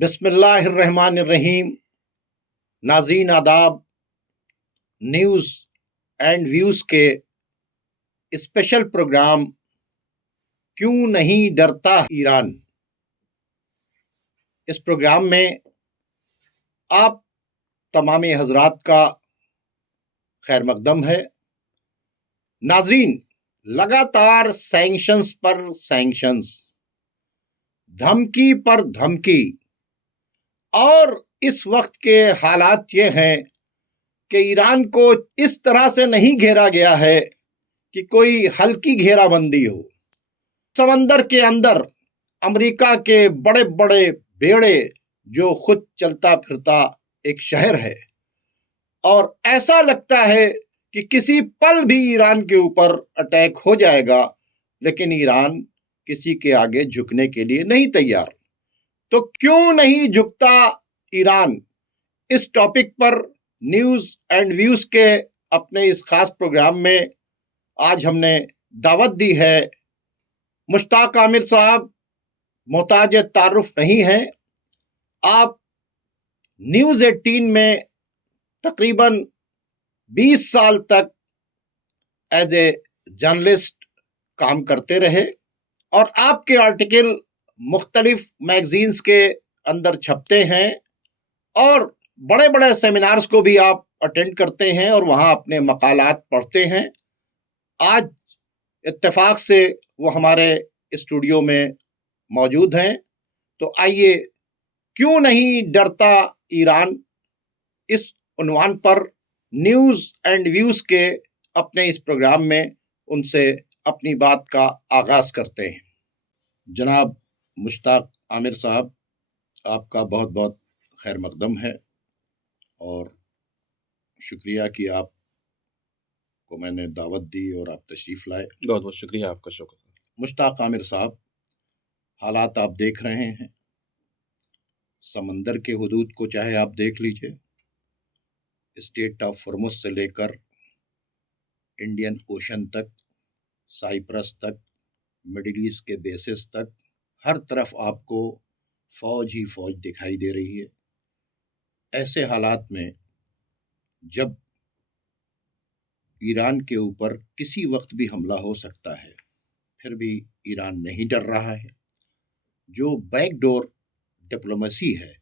बिस्मिल्लाहिर्रहमानिर्रहीम। नाज़रीन आदाब। न्यूज़ एंड व्यूज़ के स्पेशल प्रोग्राम क्यों नहीं डरता ईरान, इस प्रोग्राम में आप तमाम हजरात का खैर मकदम है। नाज़रीन, लगातार सैंक्शंस पर सैंक्शंस, धमकी पर धमकी, और इस वक्त के हालात ये हैं कि ईरान को इस तरह से नहीं घेरा गया है कि कोई हल्की घेराबंदी हो। समंदर के अंदर अमेरिका के बड़े बड़े बेड़े, जो खुद चलता फिरता एक शहर है, और ऐसा लगता है कि किसी पल भी ईरान के ऊपर अटैक हो जाएगा, लेकिन ईरान किसी के आगे झुकने के लिए नहीं तैयार। तो क्यों नहीं झुकता ईरान, इस टॉपिक पर न्यूज़ एंड व्यूज़ के अपने इस खास प्रोग्राम में आज हमने दावत दी है। मुश्ताक आमिर साहब मोहताज तारुफ नहीं हैं। आप न्यूज़ 18 में तकरीबन 20 साल तक एज ए जर्नलिस्ट काम करते रहे, और आपके आर्टिकल मुख्तलिफ मैगजीन्स के अंदर छपते हैं, और बड़े बड़े सेमिनार्स को भी आप अटेंड करते हैं और वहाँ अपने मकालात पढ़ते हैं। आज इत्तेफाक से वो हमारे स्टूडियो में मौजूद हैं। तो आइए, क्यों नहीं डरता ईरान, इस उन्वान पर न्यूज़ एंड व्यूज़ के अपने इस प्रोग्राम में उनसे अपनी बात का आगाज़ करते हैं। जनाब मुश्ताक आमिर साहब, आपका बहुत बहुत खैर मकदम है, और शुक्रिया कि आप को मैंने दावत दी और आप तशरीफ़ लाए। बहुत बहुत शुक्रिया आपका। शुक्र। मुश्ताक आमिर साहब, हालात आप देख रहे हैं। समंदर के हुदूद को चाहे आप देख लीजिए, स्टेट ऑफ फॉर्मोस से लेकर इंडियन ओशन तक, साइप्रस तक, मिडिल ईस्ट के बेसिस तक, हर तरफ आपको फौज ही फौज दिखाई दे रही है। ऐसे हालात में जब ईरान के ऊपर किसी वक्त भी हमला हो सकता है, फिर भी ईरान नहीं डर रहा है। जो बैकडोर डिप्लोमेसी है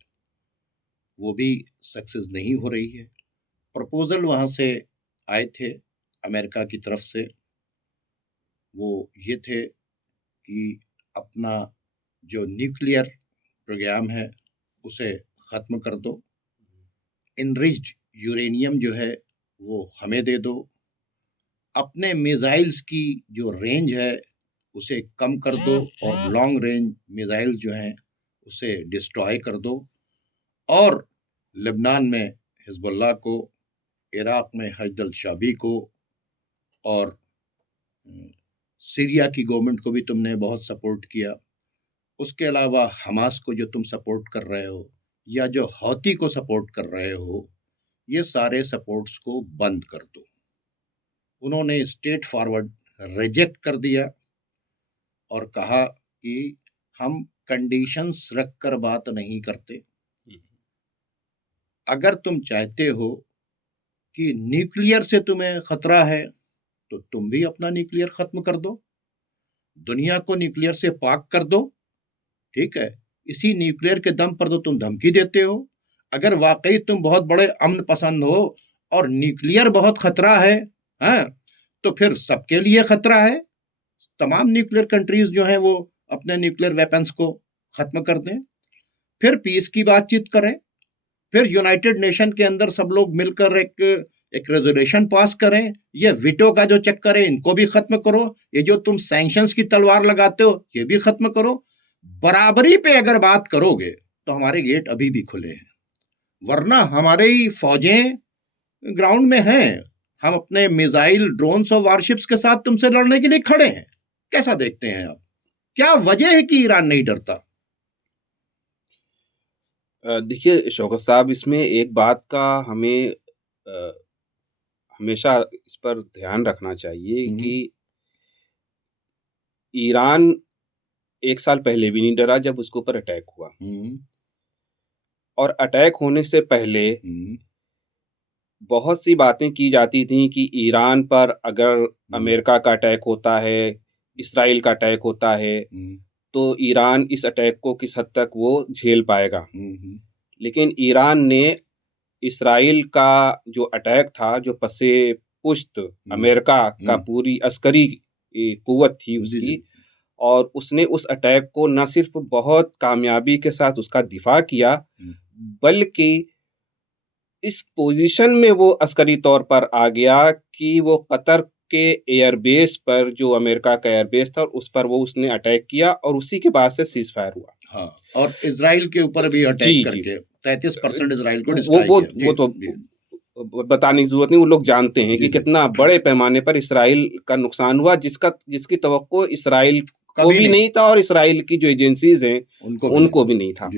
वो भी सक्सेस नहीं हो रही है। प्रपोजल वहाँ से आए थे अमेरिका की तरफ से, वो ये थे कि अपना जो न्यूक्लियर प्रोग्राम है उसे ख़त्म कर दो, इनरिच्ड यूरेनियम जो है वो हमें दे दो, अपने मिसाइल्स की जो रेंज है उसे कम कर दो, और लॉन्ग रेंज मिसाइल जो हैं उसे डिस्ट्रॉय कर दो, और लेबनान में हिजबुल्लाह को, इराक़ में हजदल शाबी को, और सीरिया की गवर्नमेंट को भी तुमने बहुत सपोर्ट किया। उसके अलावा हमास को जो तुम सपोर्ट कर रहे हो, या जो हौती को सपोर्ट कर रहे हो, ये सारे सपोर्ट्स को बंद कर दो। उन्होंने स्ट्रेट फॉरवर्ड रिजेक्ट कर दिया और कहा कि हम कंडीशंस रखकर बात नहीं करते। अगर तुम चाहते हो कि न्यूक्लियर से तुम्हें खतरा है, तो तुम भी अपना न्यूक्लियर खत्म कर दो, दुनिया को न्यूक्लियर से पाक कर दो। ठीक है, इसी न्यूक्लियर के दम पर तो तुम धमकी देते हो। अगर वाकई तुम बहुत बड़े अमन पसंद हो और न्यूक्लियर बहुत खतरा है, हाँ, तो फिर सबके लिए खतरा है। तमाम न्यूक्लियर कंट्रीज जो हैं वो अपने न्यूक्लियर वेपन्स को खत्म कर दें, फिर पीस की बातचीत करें, फिर यूनाइटेड नेशन के अंदर सब लोग मिलकर एक रेजोल्यूशन पास करें। ये वीटो का जो चक्कर है इनको भी खत्म करो, ये जो तुम सैंक्शंस की तलवार लगाते हो ये भी खत्म करो। बराबरी पे अगर बात करोगे तो हमारे गेट अभी भी खुले हैं, वरना हमारे ही फौजें ग्राउंड में हैं, हम अपने मिसाइल, ड्रोन्स और वारशिप्स के साथ तुमसे लड़ने के लिए खड़े हैं। कैसा देखते हैं आप, क्या वजह है कि ईरान नहीं डरता? देखिए शौकत साहब, इसमें एक बात का हमें हमेशा इस पर ध्यान रखना चाहिए कि ईरान 1 साल पहले भी नहीं डरा जब उसके ऊपर अटैक हुआ। और अटैक होने से पहले बहुत सी बातें की जाती थी कि ईरान पर अगर अमेरिका का अटैक होता है, इसराइल का अटैक होता है, तो ईरान इस अटैक को किस हद तक वो झेल पाएगा। लेकिन ईरान ने इसराइल का जो अटैक था, जो पसे पुश्त अमेरिका का पूरी अस्करी कुव्वत थी उसकी, और उसने उस अटैक को न सिर्फ बहुत कामयाबी के साथ उसका दिफा किया, बल्कि इस पोजीशन में वो अस्करी तौर पर आ गया कि वो कतर के एयरबेस पर, जो अमेरिका का एयरबेस था, उस पर वो उसने अटैक किया और उसी के बाद से सीज फायर हुआ। हाँ, और इजराइल के ऊपर भी अटैक करके 33% इजराइल को वो डिस्ट्रॉय किया। वो तो बताने की जरूरत नहीं, वो लोग जानते हैं कि कितना बड़े पैमाने पर इसराइल का नुकसान हुआ, जिसकी तवक्को इसराइल को भी नहीं था और इसराइल की जो एजेंसीज हैं उनको भी नहीं था।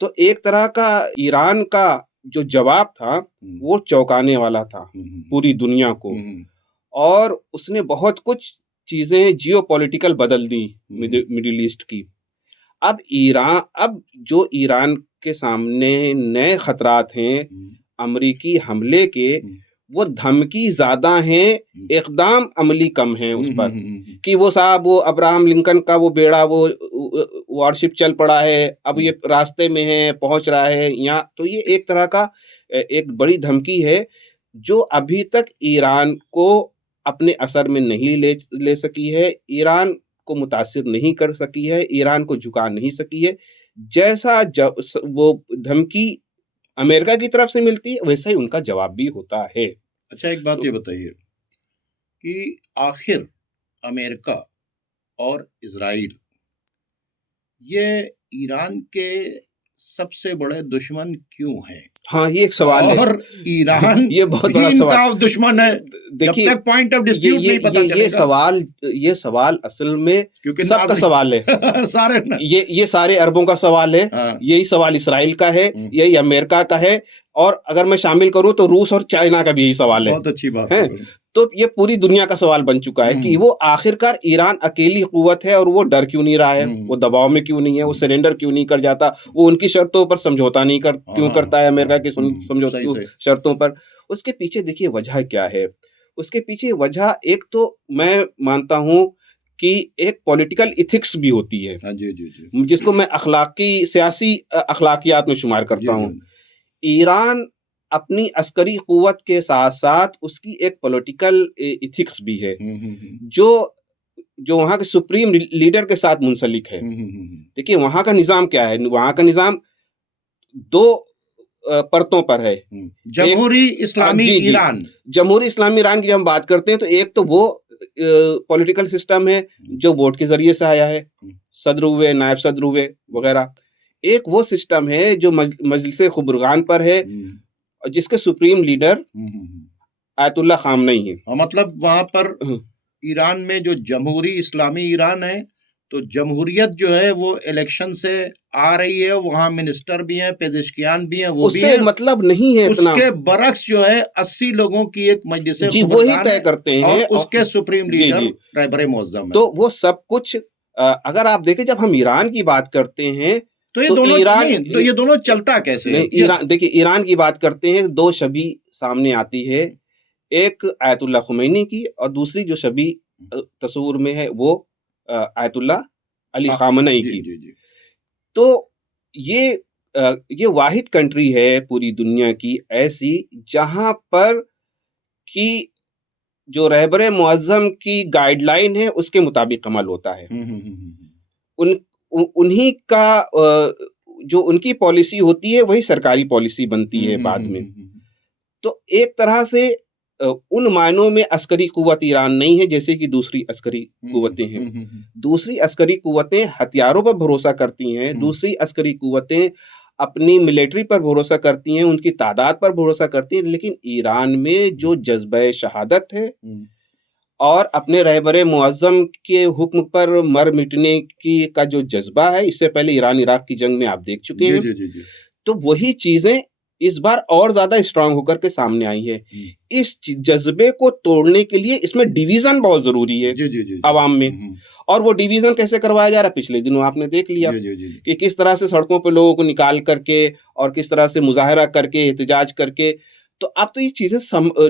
तो एक तरह का ईरान का जो जवाब था वो चौंकाने वाला था पूरी दुनिया को, और उसने बहुत कुछ चीजें जियोपॉलिटिकल बदल दी मिडिल ईस्ट की। अब जो ईरान के सामने नए खतरात हैं अमरीकी हमले के, वो धमकी ज्यादा हैं, इकदाम अमली कम है उस पर। कि वो साहब, वो अब्राहम लिंकन का वो बेड़ा, वो वॉरशिप चल पड़ा है, अब ये रास्ते में है, पहुंच रहा है यहाँ। तो ये एक तरह का एक बड़ी धमकी है जो अभी तक ईरान को अपने असर में नहीं ले सकी है, ईरान को मुतासिर नहीं कर सकी है, ईरान को झुका नहीं सकी है। जैसा वो धमकी अमेरिका की तरफ से मिलती है, वैसा ही उनका जवाब भी होता है। अच्छा, एक बात ये बताइए कि आखिर अमेरिका और इजराइल ये ईरान के सबसे बड़े दुश्मन क्यों हैं? हाँ, ये एक सवाल है। और ईरान ये बहुत बड़ा सवाल इनका दुश्मन है। देखिए, जब तक पॉइंट ऑफ डिस्प्यूट नहीं पता चलेगा। ये सवाल असल में क्योंकि सबका सवाल है। सारे ये सारे अरबों का सवाल है। यही सवाल इसराइल का है, यही अमेरिका का है, और अगर मैं शामिल करूं तो रूस और चाइना का भी यही सवाल है। बहुत अच्छी बात है। तो ये पूरी दुनिया का सवाल बन चुका है कि वो आखिरकार ईरान अकेली कुव्वत है और वो डर क्यों नहीं रहा है, वो दबाव में क्यों नहीं है, वो सरेंडर क्यों नहीं कर जाता, वो उनकी शर्तों पर समझौता नहीं क्यों करता है अमेरिका की समझौता शर्तों पर। उसके पीछे देखिए वजह क्या है। उसके पीछे वजह, एक तो मैं मानता हूं कि एक पॉलिटिकल इथिक्स भी होती है, जिसको मैं सियासी अखलाकियात में शुमार करता हूं। ईरान अपनी अस्करी कुव्वत के साथ साथ उसकी एक पॉलिटिकल इथिक्स भी है, जो वहाँ के सुप्रीम लीडर के साथ मुंसलिक है। देखिए वहाँ का निजाम क्या है, वहाँ का निजाम दो परतों पर है। जमहूरी इस्लामी ईरान। जमहूरी इस्लामी ईरान की जब हम बात करते हैं तो एक तो वो पॉलिटिकल सिस्टम है जो वोट के जरिए से आया है, सदर हुए, नायब सदर हुए वगैरह। एक वो सिस्टम है जो मजलिस खुबरगान पर है, जिसके सुप्रीम लीडर आयतुल्लाह खामनेई है। मतलब वहां पर ईरान में जो जमहूरी इस्लामी ईरान है, तो जमहूरियत जो है वो इलेक्शन से आ रही है, वहाँ मिनिस्टर भी हैं, पेजिशकियान भी हैं, वो भी हैं। मतलब नहीं है इतना। उसके बरक्स जो है 80 लोगों की एक मजलिस जी, वही तय करते हैं, और उसके सुप्रीम लीडर रहबर मुअज्जम है। तो वो सब कुछ अगर आप देखें, जब हम ईरान की बात करते हैं तो ये दोनों चलता कैसे है? ईरान, देखिए ईरान की बात करते हैं, दो छवि सामने आती है, एक आयतुल्लाह खुमैनी की और दूसरी जो छवि तस्वुर में है वो आयतुल्लाह अली खामनेई की। तो ये वाहिद कंट्री है पूरी दुनिया की ऐसी जहां पर कि जो रहबर मुअज्जम की गाइडलाइन है उसके मुताबिक अमल होता है। उन्हीं का जो उनकी पॉलिसी होती है वही सरकारी पॉलिसी बनती है बाद में। तो एक तरह से उन मायनों में अस्करी कुव्वत ईरान नहीं है जैसे कि दूसरी अस्करी कुव्वतें हैं। दूसरी अस्करी कुव्वतें हथियारों पर भरोसा करती हैं, दूसरी अस्करी कुव्वतें अपनी मिलिट्री पर भरोसा करती हैं, उनकी तादाद पर भरोसा करती हैं। लेकिन ईरान में जो जज्बे शहादत है और अपने रहबर मुअज्जम के हुक्म पर मर मिटने की का जो जज्बा है, इससे पहले ईरान इराक की जंग में आप देख चुके हैं। तो वही चीजें इस बार और ज्यादा स्ट्रांग होकर के सामने आई है। इस जज्बे को तोड़ने के लिए इसमें डिवीजन बहुत जरूरी है जी जी जी आवाम में। और वो डिवीजन कैसे करवाया जा रहा है, पिछले दिनों आपने देख लिया कि किस तरह से सड़कों पे लोगों को निकाल करके और किस तरह से मुजाहरा करके, एहतजाज करके। तो अब तो ये चीजें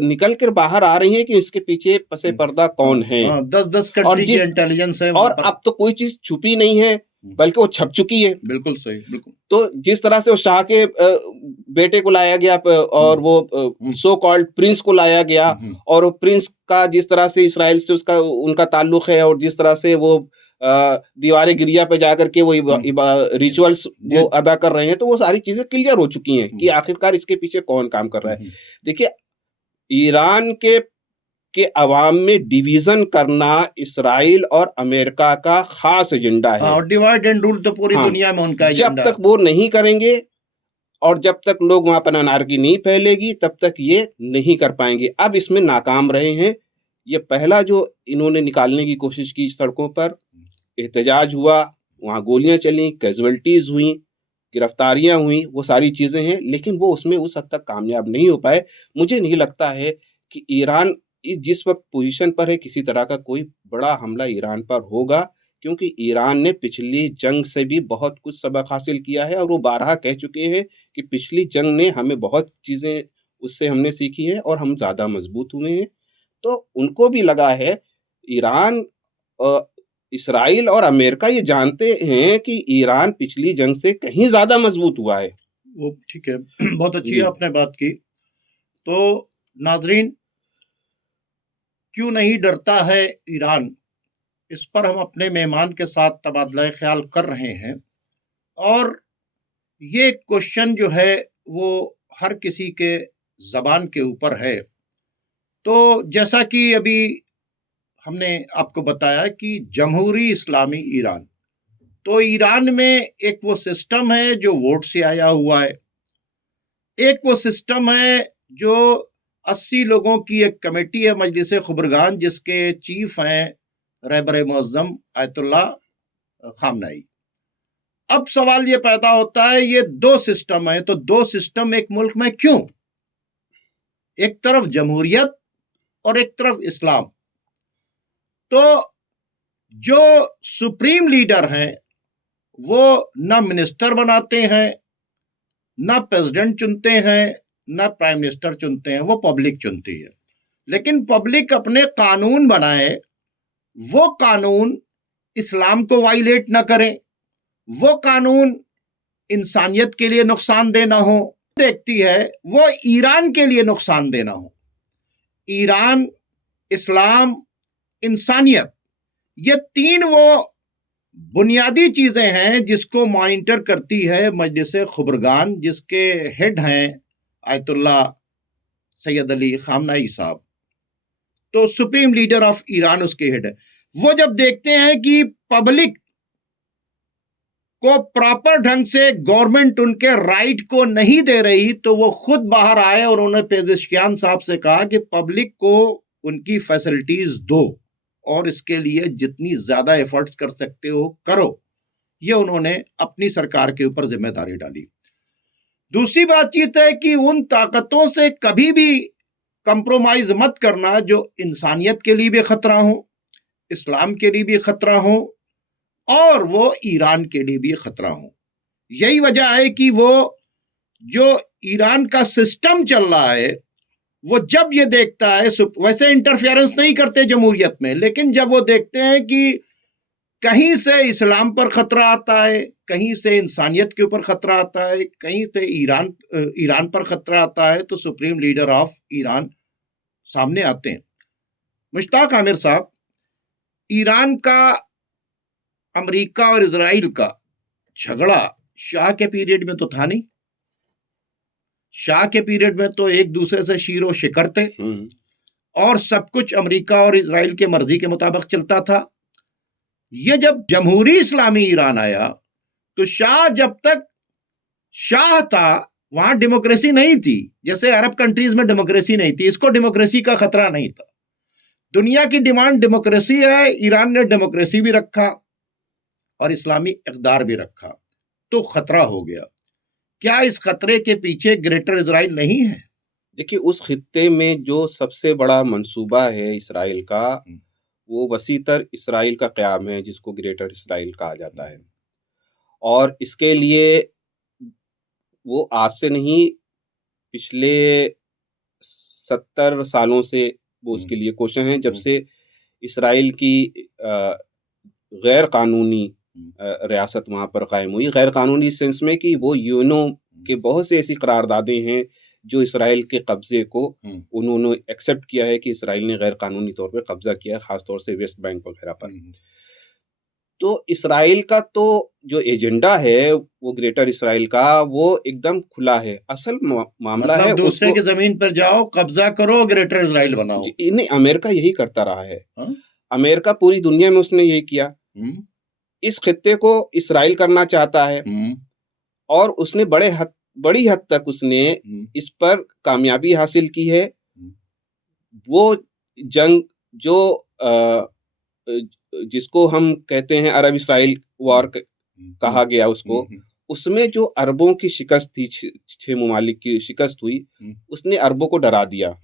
निकल कर बाहर आ रही हैं कि इसके पीछे पसे पर्दा कौन है। 10-10 कंट्री की इंटेलिजेंस है और अब तो कोई चीज छुपी नहीं है, बल्कि वो छप चुकी है। बिल्कुल सही, बिल्कुल। तो जिस तरह से वो शाह के बेटे को लाया गया और वो सो कॉल्ड प्रिंस को लाया गया, और वो प्रिंस का जिस तरह से इसराइल से उनका ताल्लुक है, और जिस तरह से वो दीवारे गिरिया पे जाकर के वो रिचुअल्स वो अदा कर रहे हैं, तो वो सारी चीजें क्लियर हो चुकी हैं कि आखिरकार इसके पीछे कौन काम कर रहा है। देखिए, ईरान के अवाम में डिवीजन करना इसराइल और अमेरिका का खास एजेंडा है। और डिवाइड एंड रूल तो पूरी दुनिया में उनका एजेंडा। जब तक वो नहीं करेंगे और जब तक लोग वहां पर अनार्की नहीं फैलेगी, तब तक ये नहीं कर पाएंगे। अब इसमें नाकाम रहे हैं। ये पहला जो इन्होंने निकालने की कोशिश की, सड़कों पर एहतजाज हुआ, वहां गोलियां चली, कैजुअल्टीज हुई, गिरफ्तारियां हुई, वो सारी चीजें हैं, लेकिन वो उसमें उस हद तक कामयाब नहीं हो पाए। मुझे नहीं लगता है कि ईरान जिस वक्त पोजीशन पर है, किसी तरह का कोई बड़ा हमला ईरान पर होगा, क्योंकि ईरान ने पिछली जंग से भी बहुत कुछ सबक हासिल किया है, और वो बारहा कह चुके हैं कि पिछली जंग ने हमें बहुत चीजें उससे हमने सीखी है और हम ज्यादा मजबूत हुए हैं। तो उनको भी लगा है, ईरान, इसराइल और अमेरिका ये जानते हैं कि ईरान पिछली जंग से कहीं ज्यादा मजबूत हुआ है। वो ठीक है, बहुत अच्छी आपने बात की। तो नाजरीन, क्यों नहीं डरता है ईरान, इस पर हम अपने मेहमान के साथ तबादला ख्याल कर रहे हैं। और ये क्वेश्चन जो है वो हर किसी के जबान के ऊपर है। तो जैसा कि अभी हमने आपको बताया कि जमहूरी इस्लामी ईरान, तो ईरान में एक वो सिस्टम है जो वोट से आया हुआ है, एक वो सिस्टम है जो 80 लोगों की एक कमेटी है, मजलिस खुबरगान, जिसके चीफ हैं रहबर मुअज्जम आयतुल्लाह खामनाई। अब सवाल ये पैदा होता है, ये दो सिस्टम है, तो दो सिस्टम एक मुल्क में क्यों? एक तरफ जमहूरियत और एक तरफ इस्लाम। तो जो सुप्रीम लीडर हैं वो ना मिनिस्टर बनाते हैं, ना प्रेसिडेंट चुनते हैं, ना प्राइम मिनिस्टर चुनते हैं, वो पब्लिक चुनती है। लेकिन पब्लिक अपने कानून बनाए, वो कानून इस्लाम को वायलेट ना करें, वो कानून इंसानियत के लिए नुकसानदेह ना हो, देखती है वो ईरान के लिए नुकसानदेह ना हो। ईरान, इस्लाम, इंसानियत, ये तीन वो बुनियादी चीजें हैं जिसको मॉनिटर करती है मजलिस खुबरगान, जिसके हेड हैं आयतुल्ला सैयद अली खामनाई साहब। तो सुप्रीम लीडर ऑफ ईरान उसके हेड है। वो जब देखते हैं कि पब्लिक को प्रॉपर ढंग से गवर्नमेंट उनके राइट को नहीं दे रही, तो वो खुद बाहर आए और उन्होंने पेज़ेश्कियान साहब से कहा कि पब्लिक को उनकी फैसिलिटीज दो और इसके लिए जितनी ज्यादा एफर्ट्स कर सकते हो करो। ये उन्होंने अपनी सरकार के ऊपर जिम्मेदारी डाली। दूसरी बातचीत है कि उन ताकतों से कभी भी कंप्रोमाइज मत करना जो इंसानियत के लिए भी खतरा हो, इस्लाम के लिए भी खतरा हो, और वो ईरान के लिए भी खतरा हो। यही वजह है कि वो जो ईरान का सिस्टम चल रहा है, वो जब ये देखता है, वैसे इंटरफेरेंस नहीं करते जमहूरियत में, लेकिन जब वो देखते हैं कि कहीं से इस्लाम पर खतरा आता है, कहीं से इंसानियत के ऊपर खतरा आता है, कहीं से ईरान पर खतरा आता है, तो सुप्रीम लीडर ऑफ ईरान सामने आते हैं। मुश्ताक आमिर साहब, ईरान का अमेरिका और इजराइल का झगड़ा शाह के पीरियड में तो था नहीं। शाह के पीरियड में तो एक दूसरे से शीरो शिकर थे और सब कुछ अमेरिका और इजराइल के मर्जी के मुताबिक चलता था। ये जब जमहूरी इस्लामी ईरान आया, तो शाह, जब तक शाह था वहां डेमोक्रेसी नहीं थी, जैसे अरब कंट्रीज में डेमोक्रेसी नहीं थी, इसको डेमोक्रेसी का खतरा नहीं था। दुनिया की डिमांड डेमोक्रेसी है, ईरान ने डेमोक्रेसी भी रखा और इस्लामी इक़्तिदार भी रखा, तो खतरा हो गया। क्या इस खतरे के पीछे ग्रेटर इजराइल नहीं है? देखिए, उस खित्ते में जो सबसे बड़ा मंसूबा है इसराइल का, वो वसीतर इसराइल का क़याम है, जिसको ग्रेटर इसराइल कहा जाता है। और इसके लिए वो आज से नहीं, पिछले 70 सालों से वो उसके लिए कोशिश है, जब से इसराइल की गैर कानूनी रियासत वहाँ पर कायम हुई। गैर कानूनी इस सेंस में कि वो यूएनओ के बहुत से ऐसी करारदादें हैं जो इसराइल के कब्जे को उन्होंने एक्सेप्ट किया है कि इसराइल ने गैर कानूनी तौर पे कब्जा किया है, खासतौर से वेस्ट बैंक वगैरह पर। तो इसराइल का तो जो एजेंडा है वो ग्रेटर इसराइल का, वो एकदम खुला है। असल मामला मतलब है दूसरे उसको की जमीन पर जाओ, कब्जा करो, ग्रेटर इजराइल बनाओ। नहीं, अमेरिका यही करता रहा है। हाँ? अमेरिका पूरी दुनिया में उसने यही किया। इस खित्ते को इसराइल करना चाहता है और उसने बड़ी हद तक उसने इस पर कामयाबी हासिल की है। वो जंग जो जिसको हम कहते हैं अरब इसराइल वॉर कहा गया उसको, उसमें जो अरबों की शिकस्त थी, 6 ममालिक की शिकस्त हुई, उसने अरबों को डरा दिया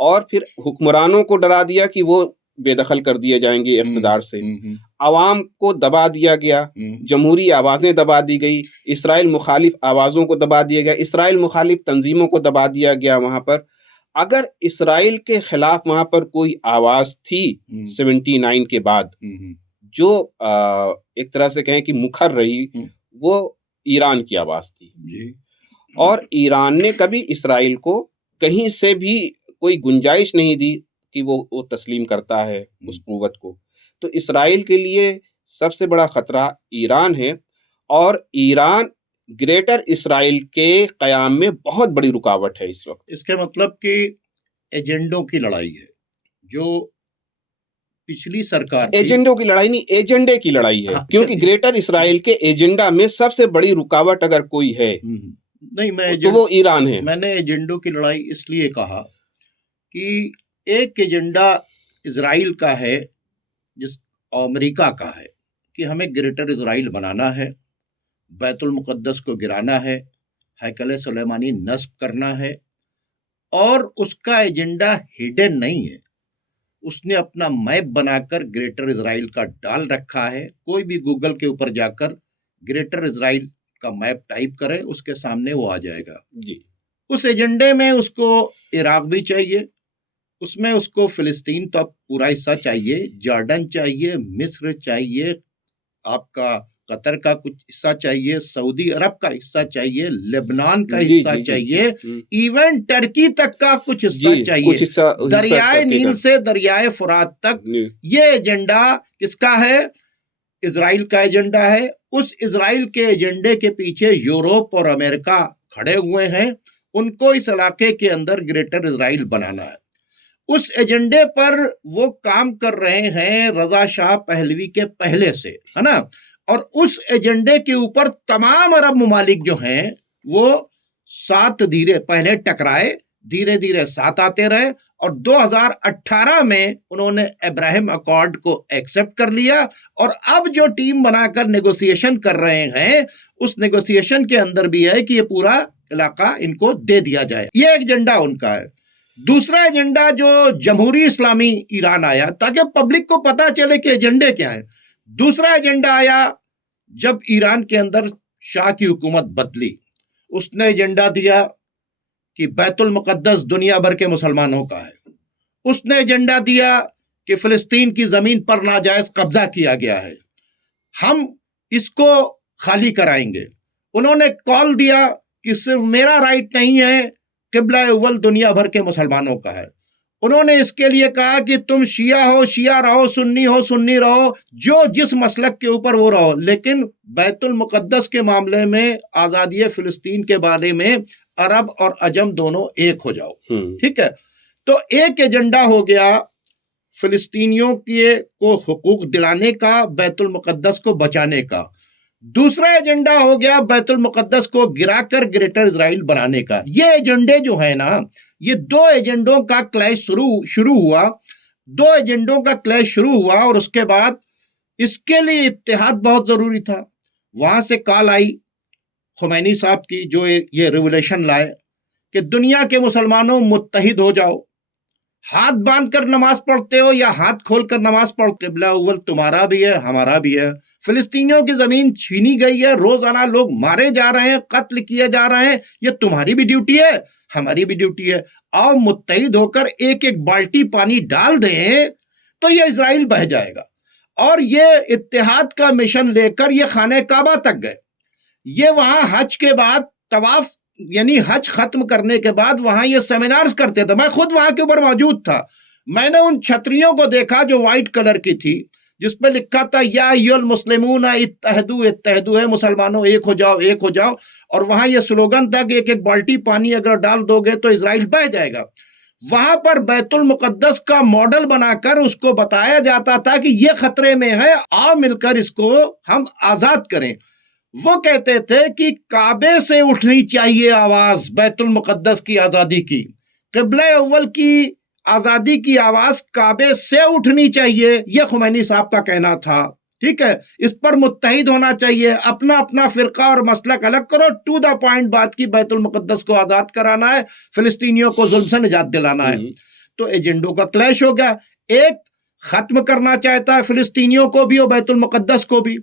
और फिर हुक्मरानों को डरा दिया कि वो बेदखल कर दिए जाएंगे इक़्तिदार से। अवाम को दबा दिया गया, जमहूरी आवाज़ें दबा दी गई, इसराइल मुखालिफ आवाज़ों को दबा दिया गया, इसराइल मुखालिफ तंजीमों को दबा दिया गया। वहाँ पर अगर इसराइल के खिलाफ वहाँ पर कोई आवाज़ थी 79 के बाद जो एक तरह से कहें कि मुखर रही, वो ईरान की आवाज़ थी। और ईरान ने कभी इसराइल को कहीं से भी कोई गुंजाइश नहीं दी कि वो तस्लीम करता है उस कुव्वत को। तो इसराइल के लिए सबसे बड़ा खतरा ईरान है और ईरान ग्रेटर इसराइल के क़याम में बहुत बड़ी रुकावट है इस वक्त। इसके मतलब कि एजेंडों की लड़ाई है जो पिछली सरकार एजेंडों की लड़ाई नहीं, एजेंडे की लड़ाई है। हाँ, क्योंकि ग्रेटर इसराइल के एजेंडा में सबसे बड़ी रुकावट अगर कोई है नहीं, तो वो ईरान है। मैंने एजेंडों की लड़ाई इसलिए कहा कि एक एजेंडा इजराइल का है, जिस अमेरिका का है कि हमें ग्रेटर इजराइल बनाना है, बैतुल मुक़द्दस को गिराना है, हैकल सुलेमानी नस्ब करना है। और उसका एजेंडा हिडन नहीं है, उसने अपना मैप बनाकर ग्रेटर इजराइल का डाल रखा है। कोई भी गूगल के ऊपर जाकर ग्रेटर इजराइल का मैप टाइप करे, उसके सामने वो आ जाएगा जी। उस एजेंडे में उसको इराक भी चाहिए, उसमें उसको फिलिस्तीन तो पूरा हिस्सा चाहिए, जॉर्डन चाहिए, मिस्र चाहिए, आपका कतर का कुछ हिस्सा चाहिए, सऊदी अरब का हिस्सा चाहिए, लेबनान का हिस्सा चाहिए, इवन टर्की तक का कुछ हिस्सा चाहिए, दरियाए नील से दरियाए फुरात तक। ये एजेंडा किसका है? इजराइल का एजेंडा है। उस इजराइल के एजेंडे के पीछे यूरोप और अमेरिका खड़े हुए हैं। उनको इस इलाके के अंदर ग्रेटर इजराइल बनाना है। उस एजेंडे पर वो काम कर रहे हैं रजा शाह पहलवी के पहले से, है ना। और उस एजेंडे के ऊपर तमाम अरब ममालिक जो हैं वो साथ धीरे पहले टकराए, धीरे धीरे साथ आते रहे और 2018 में उन्होंने अब्राहम अकॉर्ड को एक्सेप्ट कर लिया। और अब जो टीम बनाकर नेगोशिएशन कर रहे हैं, उस नेगोशिएशन के अंदर भी है कि ये पूरा इलाका इनको दे दिया जाए। ये एजेंडा उनका है। दूसरा एजेंडा जो जमहूरी इस्लामी ईरान आया, ताकि पब्लिक को पता चले कि एजेंडे क्या है। दूसरा एजेंडा आया जब ईरान के अंदर शाह की हुकूमत बदली, उसने एजेंडा दिया कि बैतुल मुक़द्दस दुनिया भर के मुसलमानों का है। उसने एजेंडा दिया कि फिलिस्तीन की जमीन पर नाजायज कब्जा किया गया है, हम इसको खाली कराएंगे। उन्होंने कॉल दिया कि सिर्फ मेरा राइट नहीं है, किबला अव्वल दुनिया भर के मुसलमानों का है। उन्होंने इसके लिए कहा कि तुम शिया हो शिया रहो, सुन्नी हो सुन्नी रहो, जो जिस मसलक के ऊपर वो रहो, लेकिन बैतुल मुक़द्दस के मामले में, आज़ादी फिलिस्तीन के बारे में अरब और अजम दोनों एक हो जाओ। ठीक है। तो एक एजेंडा हो गया फिलिस्तीनियों के को हुकूक दिलाने का, बैतुल मुक़द्दस को बचाने का। दूसरा एजेंडा हो गया बैतुल मुक़द्दस को गिराकर ग्रेटर इजराइल बनाने का। ये एजेंडे जो है ना, ये दो एजेंडों का क्लैश शुरू हुआ। दो एजेंडों का क्लैश शुरू हुआ और उसके बाद इसके लिए इत्तेहाद बहुत जरूरी था। वहां से कॉल आई खुमैनी साहब की जो ये रिवोल्यूशन लाए कि दुनिया के मुसलमानों मुत्तहिद हो जाओ, हाथ बांधकर नमाज पढ़ते हो या हाथ खोलकर नमाज पढ़ते, किबला अव्वल तुम्हारा भी है हमारा भी है। फिलिस्तीनियों की जमीन छीनी गई है, रोजाना लोग मारे जा रहे हैं, कत्ल किए जा रहे हैं, ये तुम्हारी भी ड्यूटी है हमारी भी ड्यूटी है। आओ मुत्तहिद होकर एक एक बाल्टी पानी डाल दें तो ये इजराइल बह जाएगा। और ये इत्तेहाद का मिशन लेकर ये खाने काबा तक गए। ये वहां हज के बाद तवाफ यानी हज खत्म करने के बाद वहां ये सेमिनार्स करते थे। मैं खुद वहां के ऊपर मौजूद था। मैंने उन छतरियों को देखा जो व्हाइट कलर की थी, जिसपे लिखा था या अय्युहल मुस्लिमून इत्तहदू इत्तहदू, है मुसलमानों एक हो जाओ एक हो जाओ। और वहां ये स्लोगन था कि एक एक बाल्टी पानी अगर डाल दोगे तो इजराइल बह जाएगा। वहां पर बैतुल मुकद्दस का मॉडल बनाकर उसको बताया जाता था कि ये खतरे में है, आओ मिलकर इसको हम आजाद करें। वो कहते थे कि काबे से उठनी चाहिए आवाज बैतुल मुकद्दस की आजादी की, किबला अव्वल की आजादी की आवाज काबे से उठनी चाहिए, यह खुमैनी साहब का कहना था। ठीक है, इस पर मुत्तहिद होना चाहिए, अपना अपना फिरका और मसलक अलग करो, टू द पॉइंट बात की बैतुल मुकद्दस को आजाद कराना है, फिलिस्तीनियों को जुल्म से निजात दिलाना है। तो एजेंडों का क्लैश हो गया। एक खत्म करना चाहता है फिलिस्तीनियों को भी और बैतुल मुकद्दस को भी।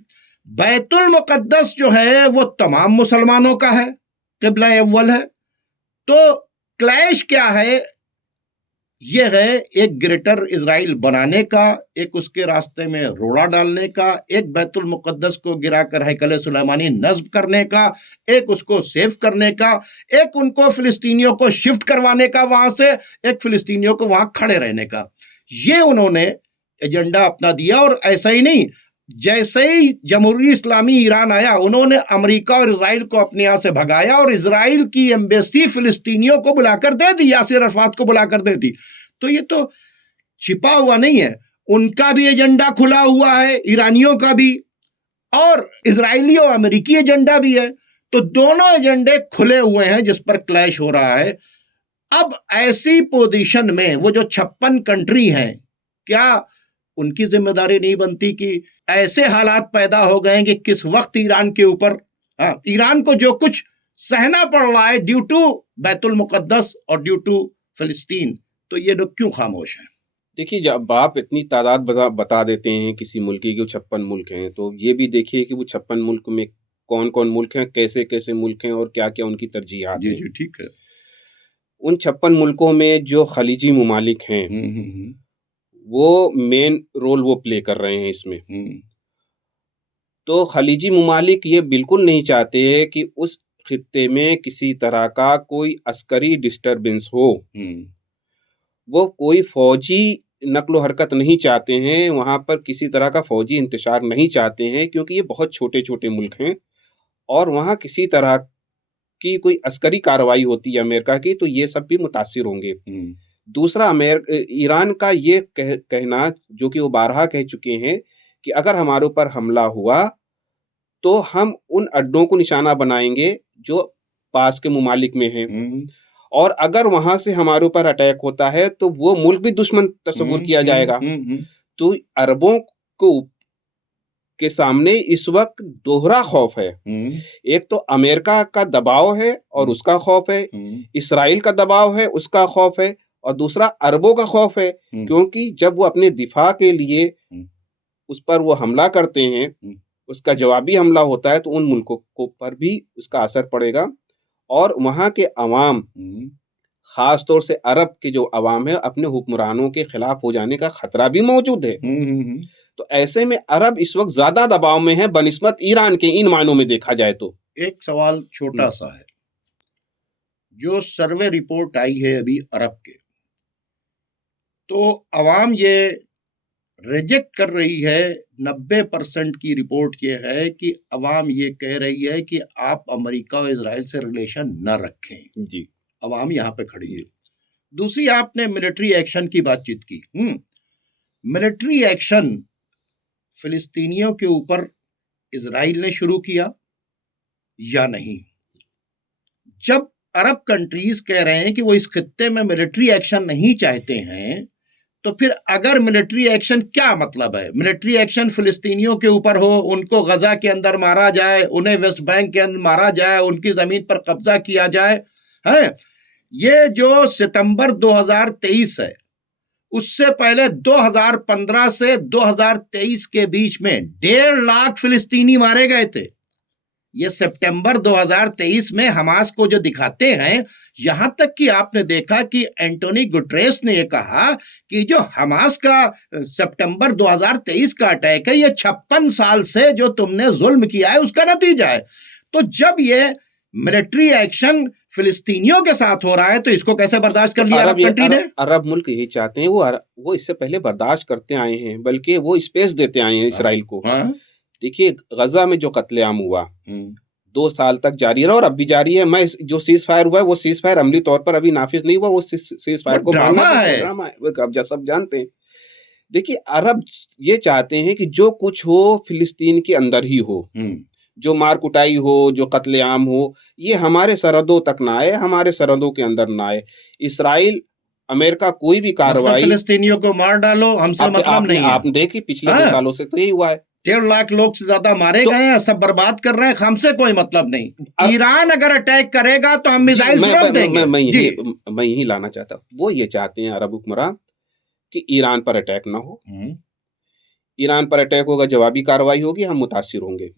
बैतुल मुकद्दस जो है वो तमाम मुसलमानों का है, किबला अव्वल है। तो क्लैश क्या है? ये है एक ग्रेटर इजराइल बनाने का, एक उसके रास्ते में रोड़ा डालने का, एक बैतुल मुकद्दस को गिराकर हैकल सुलेमानी नस्ब करने का, एक उसको सेव करने का, एक उनको फिलिस्तीनियों को शिफ्ट करवाने का वहां से, एक फिलिस्तीनियों को वहां खड़े रहने का। ये उन्होंने एजेंडा अपना दिया। और ऐसा ही नहीं, जैसे ही जमहूरी इस्लामी ईरान आया, उन्होंने अमेरिका और इजराइल को अपने यहां से भगाया और इजराइल की एम्बेसी फिलिस्तीनियों को बुलाकर दे दी, यासिर अरफात को बुलाकर दे दी। तो ये तो छिपा हुआ नहीं है, उनका भी एजेंडा खुला हुआ है, ईरानियों का भी, और इजरायली और अमेरिकी एजेंडा भी है। तो दोनों एजेंडे खुले हुए हैं जिस पर क्लैश हो रहा है। अब ऐसी पोजीशन में वो जो 56 कंट्री हैं, क्या उनकी जिम्मेदारी नहीं बनती कि ऐसे हालात पैदा हो गए कि किस वक्त ईरान के ऊपर, ईरान को जो कुछ सहना पड़ रहा है ड्यू टू बैतुल मुकद्दस और ड्यू टू फिलिस्तीन, तो ये लोग क्यों खामोश हैं? देखिए, जब आप इतनी तादाद बता देते हैं किसी मुल्क की, 56 मुल्क हैं, तो ये भी देखिए कि वो 56 मुल्क में कौन कौन मुल्क हैं, कैसे कैसे मुल्क हैं और क्या क्या उनकी तरजीहात हैं। जी ठीक है। उन 56 मुल्कों में जो खलीजी मुमालिक हैं, वो मेन रोल वो प्ले कर रहे हैं इसमें। तो खलीजी मुमालिक ये बिल्कुल नहीं चाहते कि उस खित्ते में किसी तरह का कोई अस्करी डिस्टर्बेंस हो। वो कोई फौजी नक्लो हरकत नहीं चाहते हैं, वहाँ पर किसी तरह का फौजी इंतशार नहीं चाहते हैं, क्योंकि ये बहुत छोटे-छोटे मुल्क हैं और वहाँ किसी तरह की कोई अस्करी कार्रवाई होती है अमेरिका की, तो ये सब भी मुतासिर होंगे। दूसरा, ईरान का ये कहना, जो कि वो बारहा कह चुके हैं कि अगर हमारे ऊपर हमला हुआ तो हम उन अड्डों को निशाना बनाएंगे जो पास के मुमालिक में हैं, और अगर वहां से हमारे ऊपर अटैक होता है तो वो मुल्क भी दुश्मन तस्वुर किया जाएगा। तो अरबों को के सामने इस वक्त दोहरा खौफ है। एक तो अमेरिका का दबाव है और उसका खौफ है, इसराइल का दबाव है उसका खौफ है, और दूसरा अरबों का खौफ है, क्योंकि जब वो अपने दिफा के लिए उस पर वो हमला करते हैं, उसका जवाबी हमला होता है, तो उन मुल्कों को पर भी उसका असर पड़ेगा। और वहाँ के अवाम, खास तौर से अरब के जो अवाम है, अपने हुक्मरानों के खिलाफ हो जाने का खतरा भी मौजूद है। तो ऐसे में अरब इस वक्त ज्यादा दबाव में है बनिस्बत ईरान के, इन मायनों में देखा जाए तो। एक सवाल छोटा सा है, जो सर्वे रिपोर्ट आई है अभी अरब के, तो अवाम ये रिजेक्ट कर रही है। 90% की रिपोर्ट ये है कि अवाम ये कह रही है कि आप अमेरिका और इजराइल से रिलेशन न रखें। जी, अवाम यहाँ पे खड़ी है। दूसरी, आपने मिलिट्री एक्शन की बातचीत की। मिलिट्री एक्शन फिलिस्तीनियों के ऊपर इजराइल ने शुरू किया या नहीं? जब अरब कंट्रीज कह रहे हैं कि वो इस खित्ते में मिलिट्री एक्शन नहीं चाहते हैं, तो फिर अगर मिलिट्री एक्शन, क्या मतलब है? मिलिट्री एक्शन फिलिस्तीनियों के ऊपर हो, उनको गजा के अंदर मारा जाए, उन्हें वेस्ट बैंक के अंदर मारा जाए, उनकी जमीन पर कब्जा किया जाए, है? ये जो सितंबर 2023 है, उससे पहले 2015 से 2023 के बीच में 1.5 लाख फिलिस्तीनी मारे गए थे। ये सितंबर 2023 में हमास को जो दिखाते हैं, यहां तक कि आपने देखा कि एंटोनी गुटरेस ने यह कहा कि जो हमास का सितंबर 2023 का अटैक है, ये 56 साल से जो तुमने जुल्म किया है उसका नतीजा है। तो जब ये मिलिट्री एक्शन फिलिस्तीनियों के साथ हो रहा है, तो इसको कैसे बर्दाश्त कर लिया अरब कंट्री ने? अरब मुल्क यही चाहते हैं, वो इससे पहले बर्दाश्त करते आए हैं, बल्कि वो स्पेस देते आए हैं इसराइल को। देखिए, गजा में जो कत्लेआम हुआ 2 साल तक जारी रहा और अब भी जारी है। मैं जो सीज फायर हुआ है, वो सीज फायर अमली तौर पर अभी नाफिज नहीं हुआ, वो सीज फायर को मानना है, ड्रामा है, वो कब्जा सब जानते हैं। देखिए, अरब ये चाहते हैं कि जो कुछ हो फिलिस्तीन के अंदर ही हो, जो मार कुटाई हो, जो कत्लेआम हो, ये हमारे सरहदों तक ना आए, हमारे सरहदों के अंदर ना आए। इसराइल, अमेरिका कोई भी कार्रवाई, फिलिस्तीनियों को मार डालो, हमसे मतलब नहीं है। आपने देखी पिछले 2 सालों से तो यही हुआ है। 1.5 लाख लोग से ज्यादा मारे गए हैं, सब बर्बाद कर रहे हैं, हमसे कोई मतलब नहीं। ईरान अगर अटैक करेगा तो हम मिसाइल रोक देंगे। मैं यही लाना चाहता हूँ, वो ये चाहते हैं अरब हुक्मरान कि ईरान पर अटैक ना हो। ईरान पर अटैक होगा, जवाबी कार्रवाई होगी, हम मुतासिर होंगे।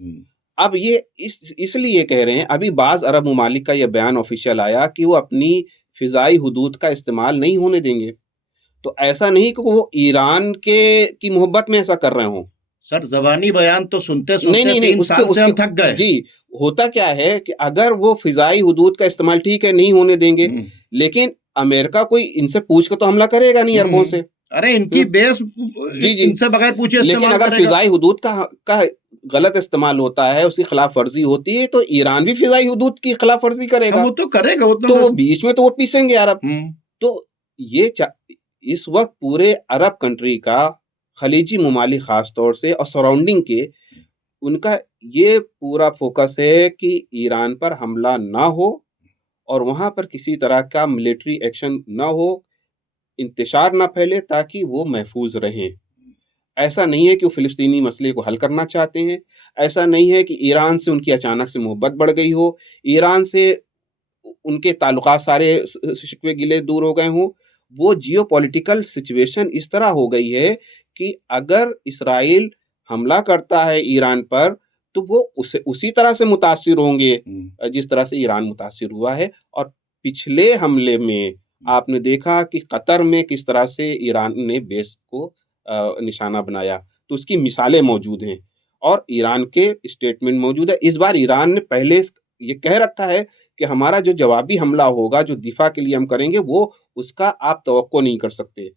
अब ये इसलिए कह रहे हैं, अभी बाज अरब ममालिक का यह बयान ऑफिशियल आया कि वो अपनी फिजाई हुदूद का इस्तेमाल नहीं होने देंगे। तो ऐसा नहीं कि वो ईरान की मोहब्बत में ऐसा कर रहे हों। सर, जबानी बयान तो सुनते सुनते नहीं, 3 साल से हम थक गए। जी, होता क्या है कि अगर वो फिजाई हुदूद का इस्तेमाल, ठीक है, नहीं होने देंगे, लेकिन अमेरिका कोई इनसे पूछ के तो हमला करेगा नहीं अरबों से। अरे इनकी बेस इनसे बगैर पूछे इस्तेमाल लेकिन अगर फिजाई हुदूद का गलत इस्तेमाल होता है, उसकी खिलाफ वर्जी होती है, तो ईरान भी फिजाई हुदूद की खिलाफ वर्जी करेगा। वो तो करेगा, वो तो बीच में तो वो पीसेंगे अरब। तो ये इस वक्त पूरे अरब कंट्री का, खलीजी ममालिक खास तौर से और सराउंडिंग के, उनका ये पूरा फोकस है कि ईरान पर हमला ना हो और वहां पर किसी तरह का मिलिट्री एक्शन ना हो, इंतशार ना फैले, ताकि वो महफूज रहें। ऐसा नहीं है कि वो फिलिस्तीनी मसले को हल करना चाहते हैं, ऐसा नहीं है कि ईरान से उनकी अचानक से मोहब्बत बढ़ गई हो, ईरान से उनके ताल्लुकात सारे शिकवे गिले दूर हो गए हों। वो जियोपॉलिटिकल सिचुएशन इस तरह हो गई है कि अगर इसराइल हमला करता है ईरान पर, तो वो उसी तरह से मुतासिर होंगे जिस तरह से ईरान मुतासिर हुआ है। और पिछले हमले में आपने देखा कि कतर में किस तरह से ईरान ने बेस को निशाना बनाया, तो उसकी मिसालें मौजूद हैं और ईरान के स्टेटमेंट मौजूद है। इस बार ईरान ने पहले ये कह रखा है कि हमारा जो जवाबी हमला होगा, जो दिफा के लिए हम करेंगे, वो उसका आप तवक्को नहीं कर सकते।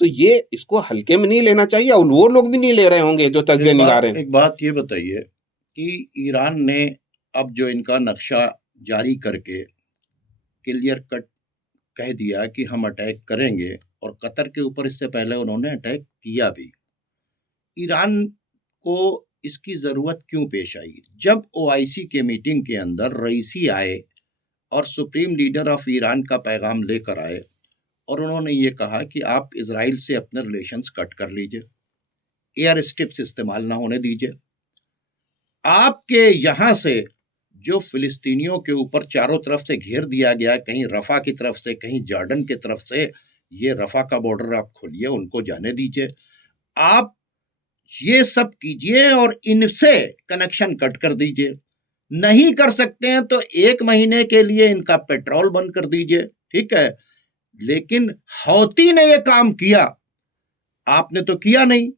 तो ये इसको हल्के में नहीं लेना चाहिए और वो लोग भी नहीं ले रहे होंगे जो तज्ज़िया निगार हैं। एक बात ये बताइए कि ईरान ने अब जो इनका नक्शा जारी करके क्लियर कट कह दिया कि हम अटैक करेंगे, और कतर के ऊपर इससे पहले उन्होंने अटैक किया भी, ईरान को इसकी जरूरत क्यों पेश आई? जब ओआईसी के मीटिंग के अंदर रईसी आए और सुप्रीम लीडर ऑफ ईरान का पैगाम लेकर आए और उन्होंने ये कहा कि आप इजराइल से अपने रिलेशंस कट कर लीजिए, एयर स्ट्रिप्स इस्तेमाल ना होने दीजिए, आपके यहां से जो फिलिस्तीनियों के ऊपर चारों तरफ से घेर दिया गया, कहीं रफा की तरफ से, कहीं जॉर्डन की तरफ से, ये रफा का बॉर्डर आप खोलिए, उनको जाने दीजिए, आप ये सब कीजिए और इनसे कनेक्शन कट कर दीजिए। नहीं कर सकते हैं तो 1 महीने के लिए इनका पेट्रोल बंद कर दीजिए, ठीक है। लेकिन हौती ने यह काम किया, आपने तो किया नहीं।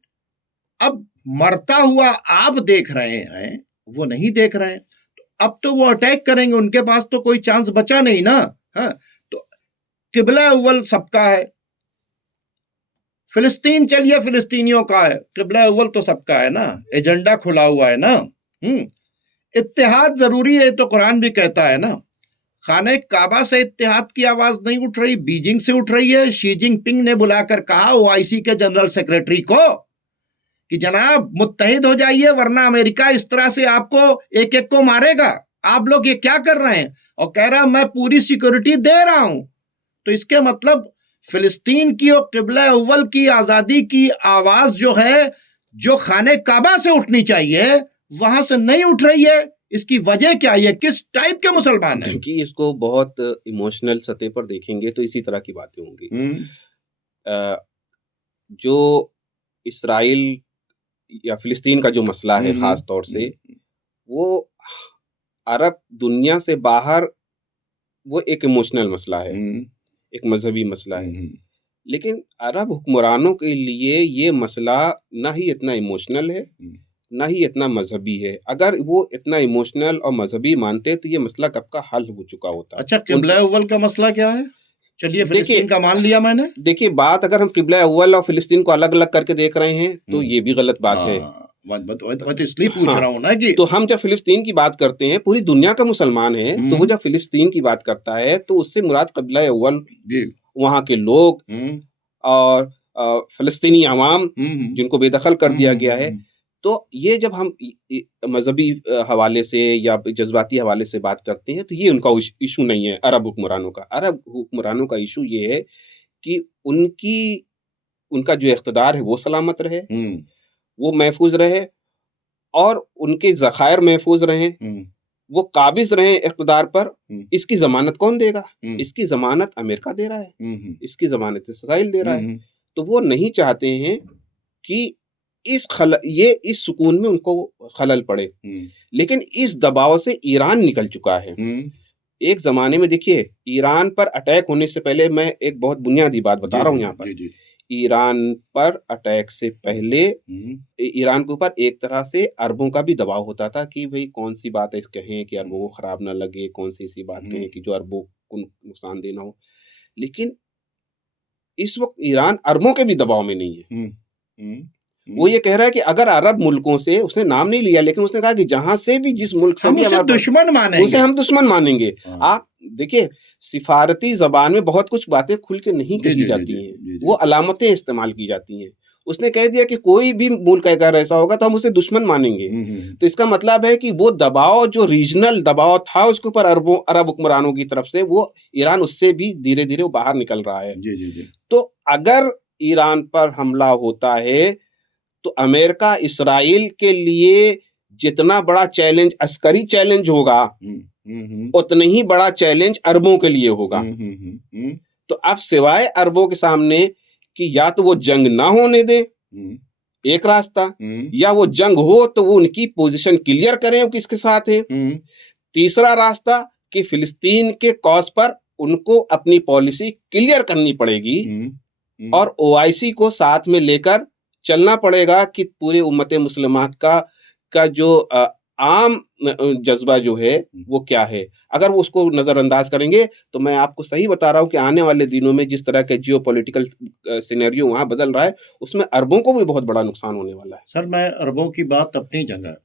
अब मरता हुआ आप देख रहे हैं, वो नहीं देख रहे हैं, तो अब तो वो अटैक करेंगे, उनके पास तो कोई चांस बचा नहीं ना। हाँ, तो किबला अव्वल सबका है, फिलिस्तीन चलिए फिलिस्तीनियों का है, किबला अव्वल तो सबका है ना, एजेंडा खुला हुआ है ना। इत्तेहाद जरूरी है तो कुरान भी कहता है ना। खाने काबा से इत्तेहाद की आवाज नहीं उठ रही, बीजिंग से उठ रही है। शी जिनपिंग ने बुलाकर कहा ओआईसी के जनरल सेक्रेटरी को कि जनाब मुत्तहिद हो जाइए, वरना अमेरिका इस तरह से आपको एक एक को मारेगा, आप लोग ये क्या कर रहे हैं। और कह रहा मैं पूरी सिक्योरिटी दे रहा हूं। तो इसके मतलब फिलिस्तीन की और किबला अव्वल की आजादी की आवाज जो है, जो खाने काबा से उठनी चाहिए, वहां से नहीं उठ रही है। इसकी वजह क्या है? किस टाइप के मुसलमान हैं? देखिए, इसको बहुत इमोशनल सतह पर देखेंगे तो इसी तरह की बातें होंगी। अ, जो इसराइल या फिलिस्तीन का जो मसला है खास तौर से, वो अरब दुनिया से बाहर वो एक इमोशनल मसला है, एक मजहबी मसला है। लेकिन अरब हुक्मरानों के लिए ये मसला ना ही इतना इमोशनल है, ना ही इतना मजहबी है। अगर वो इतना इमोशनल और मजहबी मानते तो ये मसला कब का हल हो चुका होता। अच्छा, किबला अव्वल का मसला क्या है? चलिए, फिलिस्तीन का मान लिया मैंने। देखिए, बात अगर हम किबला अव्वल और फिलिस्तीन को अलग-अलग करके देख रहे हैं तो ये भी गलत बात है। मैं तो इसलिए पूछ रहा हूँ ना कि तो हम जब फिलिस्तीन की बात करते हैं, पूरी दुनिया का मुसलमान है, तो वो जब फिलिस्तीन की बात करता है तो उससे मुराद किबला अव्वल, वहाँ के लोग और फिलिस्तीनी अवाम जिनको बेदखल कर दिया गया है। तो ये जब हम मजहबी हवाले से या जज्बाती हवाले से बात करते हैं तो ये उनका इशू नहीं है अरब हुक्मरानों का। अरब हुक्मरानों का इशू ये है कि उनका जो इख्तिदार है वो सलामत रहे, वो महफूज रहे और उनके ज़खायर महफूज रहें, वो काबिज रहें इख्तिदार पर। इसकी जमानत कौन देगा? इसकी जमानत अमेरिका दे रहा है, इसकी जमानत इसराइल दे रहा है। तो वो नहीं चाहते हैं कि इस सुकून में उनको खलल पड़े। लेकिन इस दबाव से ईरान निकल चुका है। एक जमाने में देखिए, ईरान पर अटैक होने से पहले, मैं एक बहुत बुनियादी बात बता रहा हूँ यहाँ पर, ईरान पर अटैक से पहले ईरान के ऊपर एक तरह से अरबों का भी दबाव होता था कि भाई कौन सी बात कहें कि अरबों को खराब ना लगे, कौन सी ऐसी बात कहें कि जो अरबों को नुकसान देना हो। लेकिन इस वक्त ईरान अरबों के भी दबाव में नहीं है। वो ये कह रहा है कि अगर अरब मुल्कों से, उसने नाम नहीं लिया लेकिन उसने कहा कि जहां से भी, जिस मुल्क से हम भी उसे दुश्मन मानेंगे, उसे हम दुश्मन मानेंगे। आप देखिए, सिफारती जबान में बहुत कुछ बातें खुल के नहीं कही जाती हैं, वो अलामतें इस्तेमाल की जाती हैं। उसने कह दिया कि कोई भी मुल्क अगर ऐसा होगा तो हम उसे दुश्मन मानेंगे। तो इसका मतलब है कि वो दबाव, जो रीजनल दबाव था उसके ऊपर अरब हुक्मरानों की तरफ से, वो ईरान उससे भी धीरे धीरे बाहर निकल रहा है। तो अगर ईरान पर हमला होता है तो अमेरिका इसराइल के लिए जितना बड़ा चैलेंज, अस्करी चैलेंज होगा, उतना ही बड़ा चैलेंज अरबों के लिए होगा। तो अब सिवाय अरबों के सामने कि या तो वो जंग ना होने दे, एक रास्ता, या वो जंग हो तो वो उनकी पोजीशन क्लियर करें वो किसके साथ है। तीसरा रास्ता कि फिलिस्तीन के कॉज पर उनको अपनी पॉलिसी क्लियर करनी पड़ेगी और ओआईसी को साथ में लेकर चलना पड़ेगा कि पूरे उम्मत मुस्लिमा का जो आम जज्बा जो है वो क्या है। अगर वो उसको नजरअंदाज करेंगे तो मैं आपको सही बता रहा हूं कि आने वाले दिनों में जिस तरह के जियोपॉलिटिकल सिनेरियो वहां बदल रहा है, उसमें अरबों को भी बहुत बड़ा नुकसान होने वाला है। सर, मैं अरबों की बात अपनी जगह,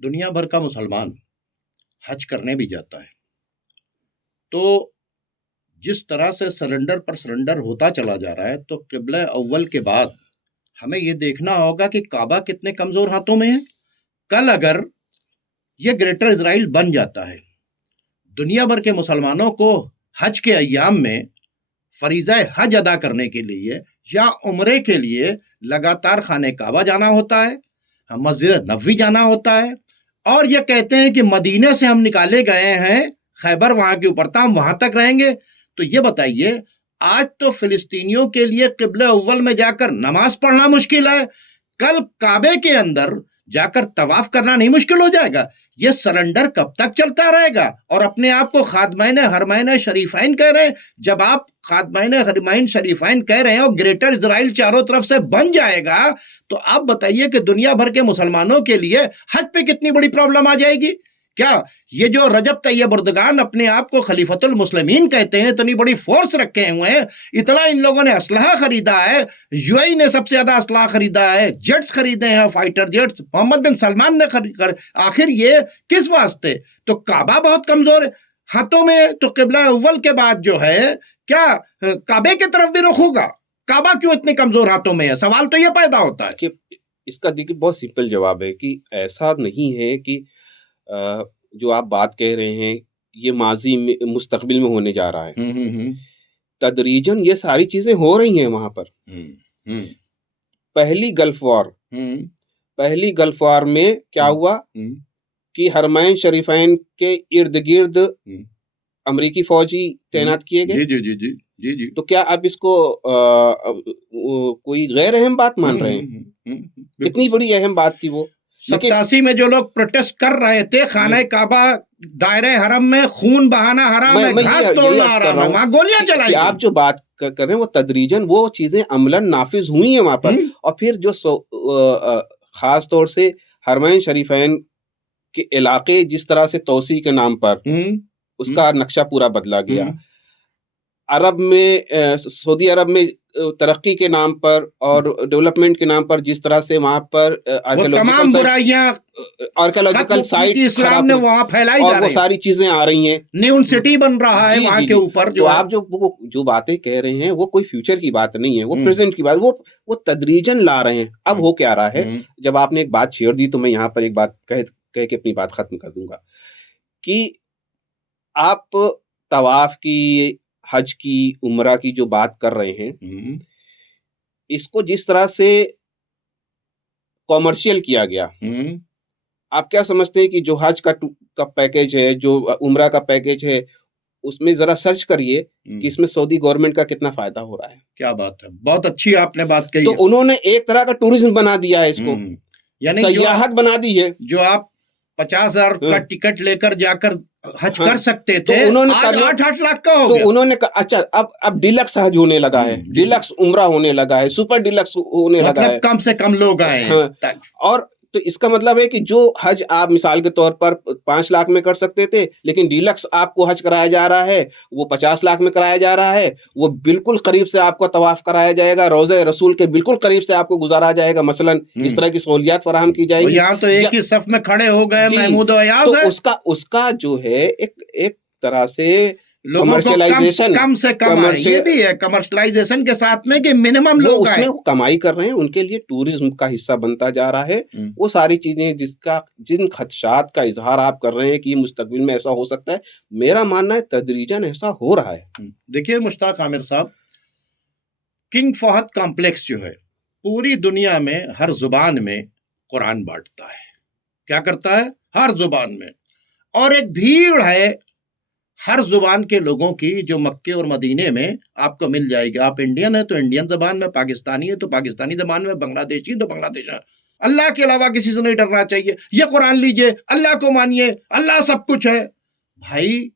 दुनिया भर का मुसलमान हज करने भी जाता है, तो जिस तरह से सरेंडर पर सरेंडर होता चला जा रहा है, तो किबला अव्वल के बाद हमें यह देखना होगा कि काबा कितने कमजोर हाथों में है। कल अगर यह ग्रेटर इजराइल बन जाता है, दुनिया भर के मुसलमानों को हज के अय्याम में फरीज़ा हज अदा करने के लिए या उम्रे के लिए लगातार खाने काबा जाना होता है, मस्जिद नबवी जाना होता है, और ये कहते हैं कि मदीने से हम निकाले गए हैं, खैबर वहां के ऊपर था, हम वहां तक रहेंगे। तो ये बताइए, आज तो फिलिस्तीनियों के लिए किबला अव्वल में जाकर नमाज पढ़ना मुश्किल है, कल काबे के अंदर जाकर तवाफ करना नहीं मुश्किल हो जाएगा? ये सरेंडर कब तक चलता रहेगा? और अपने आप को खादमैन हरमैन शरीफैन कह रहे हैं। जब आप खादमैन हरमैन शरीफैन कह रहे हैं और ग्रेटर इजराइल चारों तरफ से बन जाएगा, तो आप बताइए कि दुनिया भर के मुसलमानों के लिए हज पे कितनी बड़ी प्रॉब्लम आ जाएगी। क्या ये जो रजब तैयब एर्दोगान अपने आप को खलीफतुल मुस्लिमीन कहते हैं, इतनी बड़ी फोर्स रखे हुए हैं, इतना इन लोगों ने असलहा खरीदा है, यूएई ने सबसे ज्यादा असलहा खरीदा है, जेट्स खरीदे हैं, फाइटर जेट्स मोहम्मद बिन सलमान ने खरीद, आखिर ये किस वास्ते? तो काबा बहुत कमजोर है हाथों में, तो किबला अव्वल के बाद जो है, क्या काबे की तरफ भी रुख होगा? काबा क्यों इतने कमजोर हाथों में है? सवाल तो ये पैदा होता है कि इसका देखिए बहुत सिंपल जवाब है कि ऐसा नहीं है कि जो आप बात कह रहे हैं ये माजी में मुस्तकबिल में होने जा रहा है। तदरीजन ये सारी चीजें हो रही हैं वहां पर। हम्म, पहली गल्फ वॉर हम्म, पहली गल्फ वॉर में क्या हुआ कि हरमैन शरीफैन के इर्द गिर्द अमेरिकी फौजी तैनात किए गए। जी जी जी जी जी जी। तो क्या आप इसको कोई गैर अहम बात मान रहे हैं? बिल्कुल। कितनी बड़ी अहम बात थी वो। लेकिन 87 में जो लोग प्रोटेस्ट कर रहे थे खाना काबा दायरे हरम में खून बहाना हराम है, मैं घास यही तोड़ना अर्ज कर हराम रहा है, हूँ वहां गोलियां कि चलाई आप गई। जो बात कर रहे हैं वो तदरीजन वो चीजें अमलन नाफिज हुई हैं वहां पर। और फिर जो खास तौर से हरमैन शरीफैन के इलाके जिस तरह से तौसी के नाम पर उसका नक्शा पूरा बदला गया। अरब में सऊदी अरब में तरक्की के नाम पर और डेवलपमेंट के नाम पर जिस तरह से वहां पर तमाम बुराइयां आर्कियोलॉजिकल साइट इस्लाम ने वहां फैलाई और जा वो रही सारी चीजें आ रही हैं। न्यू सिटी बन रहा है जी वहां जी के जी। ऊपर तो जो है। आप जो बातें कह रहे हैं वो कोई फ्यूचर की बात नहीं है, वो प्रेजेंट की बात, वो तदरीजन ला रहे हैं। अब हो क्या रहा है, जब आपने एक बात छेड़ दी तो मैं यहाँ पर एक बात कह के अपनी बात खत्म कर दूंगा कि आप तवाफ की, हज की, उम्रा की जो बात कर रहे हैं, इसको जिस तरह से कॉमर्शियल किया गया, आप क्या समझते हैं कि जो हज का पैकेज है, जो उम्रा का पैकेज है, उसमें जरा सर्च करिए कि इसमें सऊदी गवर्नमेंट का कितना फायदा हो रहा है। क्या बात है, बहुत अच्छी आपने बात कही तो है। उन्होंने एक तरह का टूरिज्म बना दिया है इसको, यानी सयाहत बना दी है। जो आप 50,000 का टिकट लेकर जाकर हज कर सकते तो थे, उन्होंने आज 8-8 लाख का हो तो गया। उन्होंने कहा अच्छा अब डिलक्स हज होने लगा है, डिलक्स उम्रा होने लगा है, सुपर डिलक्स होने लगा है, कम से कम लोग आए। और तो इसका मतलब है कि जो हज आप मिसाल के तौर पर 5 लाख में कर सकते थे, लेकिन डिलक्स आपको हज कराया जा रहा है वो 50 लाख में कराया जा रहा है। वो बिल्कुल करीब से आपको तवाफ कराया जाएगा, रोज़े रसूल के बिल्कुल करीब से आपको गुजारा जाएगा, मसलन इस तरह की सहूलियत फराहम की जाएगी। यहाँ तो एक ही सफ में खड़े हो गए महमूद अयाज तो है। उसका जो है एक तरह से लोगों को कम से कम आए, ये भी है कमर्शियलाइजेशन के साथ में कि मिनिमम लोग उसमें वो कमाई कर रहे हैं, उनके लिए टूरिज्म का हिस्सा बनता जा रहा है। वो सारी चीजें जिन खदशात का इजहार आप कर रहे हैं कि मुस्तकबिल में ऐसा हो सकता है, मेरा मानना है तदरीजन ऐसा हो रहा है। देखिए मुश्ताक आमिर साहब, किंग फहद कॉम्प्लेक्स जो है पूरी दुनिया में हर जुबान में कुरान बांटता है। क्या करता है? हर जुबान में। और एक भीड़ है हर जुबान के लोगों की जो मक्के और मदीने में आपको मिल जाएगी। आप इंडियन है तो इंडियन जबान में, पाकिस्तानी है तो पाकिस्तानी जबान में, बांग्लादेशी तो बांग्लादेश है। अल्लाह के अलावा किसी से नहीं डरना चाहिए। ये कुरान लीजिए, अल्लाह को मानिए, अल्लाह सब कुछ है। भाई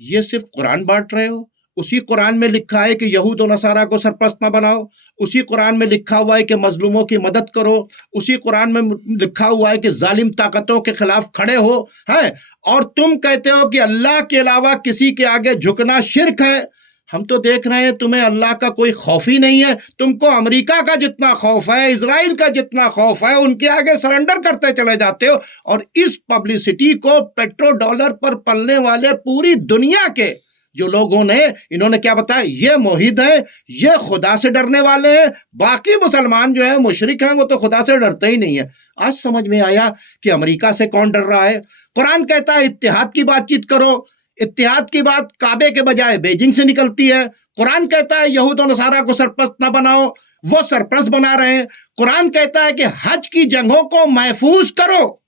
ये सिर्फ कुरान बांट रहे हो। उसी कुरान में लिखा है कि यहूद और नसारा को सरपरस्त ना बनाओ। उसी कुरान में लिखा हुआ है कि मजलूमों की मदद करो। उसी कुरान में लिखा हुआ है कि जालिम ताकतों के खिलाफ खड़े हो, है। और तुम कहते हो कि अल्लाह के अलावा किसी के आगे झुकना शिर्क है। हम तो देख रहे हैं तुम्हें अल्लाह का कोई खौफ ही नहीं है। तुमको अमेरिका का जितना खौफ है, इजराइल का जितना खौफ है, उनके आगे सरेंडर करते चले जाते हो। और इस पब्लिसिटी को पेट्रो डॉलर पर पलने वाले पूरी दुनिया के जो लोगों ने, इन्होंने क्या बताया, ये मोहिद है, ये खुदा से डरने वाले हैं। बाकी मुसलमान जो है मुशरिक हैं, वो तो खुदा से डरते ही नहीं है। आज समझ में आया कि अमेरिका से कौन डर रहा है। कुरान कहता है इत्तेहाद की बातचीत करो। इत्तेहाद की बात काबे के बजाय बेजिंग से निकलती है। कुरान कहता है यहूद और नसारा को सरपरस्त ना बनाओ, वो सरपरस्त बना रहे हैं। कुरान कहता है कि हज की जगहों को महफूज करो,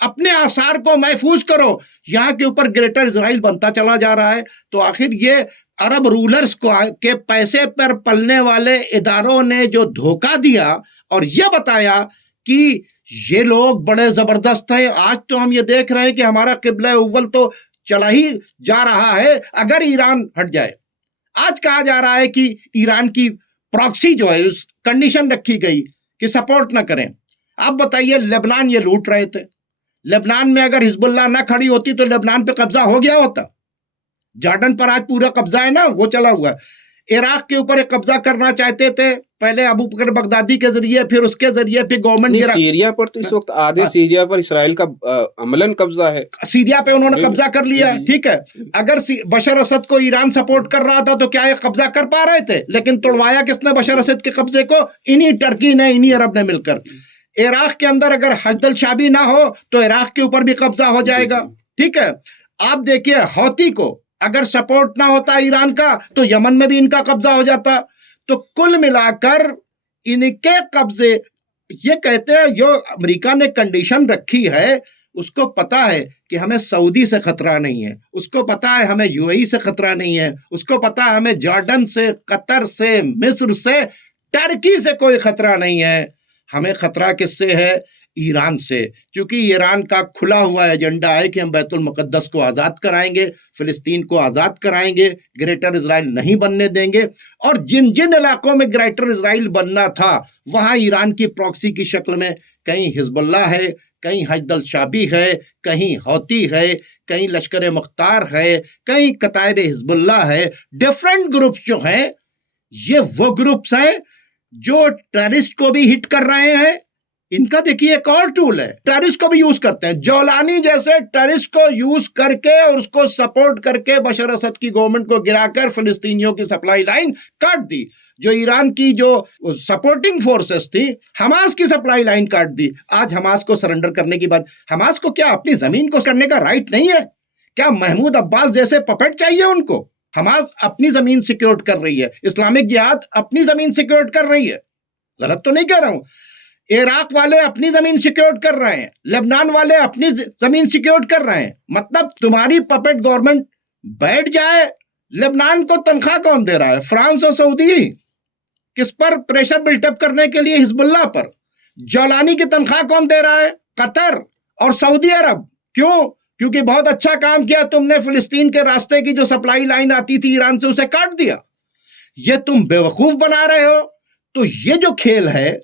अपने आसार को महफूज करो। यहां के ऊपर ग्रेटर इजराइल बनता चला जा रहा है। तो आखिर ये अरब रूलर्स को के पैसे पर पलने वाले इदारों ने जो धोखा दिया और ये बताया कि ये लोग बड़े जबरदस्त हैं। आज तो हम ये देख रहे हैं कि हमारा किबला अव्वल तो चला ही जा रहा है अगर ईरान हट जाए। आज कहा जा रहा है कि ईरान की प्रॉक्सी जो है उस कंडीशन रखी गई कि सपोर्ट ना करें। आप बताइए, लेबनान ये लूट रहे थे। लेबनान में अगर हिजबुल्लाह ना खड़ी होती तो लेबनान पे कब्जा हो गया होता। जॉर्डन पर आज पूरा कब्जा है ना, वो चला हुआ है। इराक के ऊपर एक कब्जा करना चाहते थे, पहले अबू बकर बगदादी के जरिए, फिर उसके जरिए, फिर गवर्नमेंट। सीरिया पर तो इस वक्त आधे सीरिया पर इसराइल का अमलन कब्जा है। सीरिया पे उन्होंने कब्जा कर लिया, ठीक है। अगर बशर असद को ईरान सपोर्ट कर रहा था तो क्या ये कब्जा कर पा रहे थे? लेकिन तोड़वाया किसने बशर असद के कब्जे को? इन्हीं टर्की ने, इन्हीं अरब ने मिलकर। इराक के अंदर अगर हजदल शाबी ना हो तो इराक के ऊपर भी कब्जा हो जाएगा, ठीक है। आप देखिए हौती को अगर सपोर्ट ना होता ईरान का तो यमन में भी इनका कब्जा हो जाता। तो कुल मिलाकर इनके कब्जे, ये कहते हैं जो अमेरिका ने कंडीशन रखी है, उसको पता है कि हमें सऊदी से खतरा नहीं है, उसको पता है हमें यूएई से खतरा नहीं है, उसको पता है हमें जॉर्डन से, कतर से, मिस्र से, टर्की से कोई खतरा नहीं है। हमें खतरा किससे है? ईरान से, क्योंकि ईरान का खुला हुआ एजेंडा है कि हम बैतुल मुकद्दस को आजाद कराएंगे, फिलिस्तीन को आजाद कराएंगे, ग्रेटर इजराइल नहीं बनने देंगे। और जिन जिन इलाकों में ग्रेटर इजराइल बनना था वहां ईरान की प्रॉक्सी की शक्ल में कहीं हिजबुल्लाह है, कहीं हजदल शाबी है, कहीं हौती है, कहीं लश्कर मुख्तार है, कहीं कताइब हिजबुल्लाह है। डिफरेंट ग्रुप्स जो हैं, ये वो ग्रुप्स हैं जो टेररिस्ट को भी हिट कर रहे हैं। इनका देखिए एक और टूल है, टेररिस्ट को भी यूज करते हैं। जौलानी जैसे टेररिस्ट को यूज करके और उसको सपोर्ट करके बशर असद की गवर्नमेंट को गिराकर फिलिस्तीनियों की सप्लाई लाइन काट दी। जो ईरान की जो सपोर्टिंग फोर्सेस थी, हमास की सप्लाई लाइन काट दी। आज हमास को सरेंडर करने की बात, हमास को क्या अपनी जमीन को करने का राइट नहीं है? क्या महमूद अब्बास जैसे पपेट चाहिए उनको? हमास अपनी जमीन सिक्योर कर रही है, इस्लामिक जिहाद अपनी जमीन सिक्योर कर रही है, गलत तो नहीं कह रहा हूं। इराक वाले अपनी जमीन सिक्योर कर रहे हैं, लेबनान वाले अपनी जमीन सिक्योर कर रहे हैं। मतलब तुम्हारी पपेट गवर्नमेंट बैठ जाए, लेबनान को तनख्वाह कौन दे रहा है? फ्रांस और सऊदी। किस पर? प्रेशर बिल्टअप करने के लिए हिजबुल्लाह पर। जौलानी की तनख्वाह कौन दे रहा है? कतर और सऊदी अरब। क्यों? क्योंकि बहुत अच्छा काम किया तुमने, फिलिस्तीन के रास्ते की जो सप्लाई लाइन आती थी ईरान से, उसे काट दिया। ये तुम बेवकूफ बना रहे हो। तो ये जो खेल है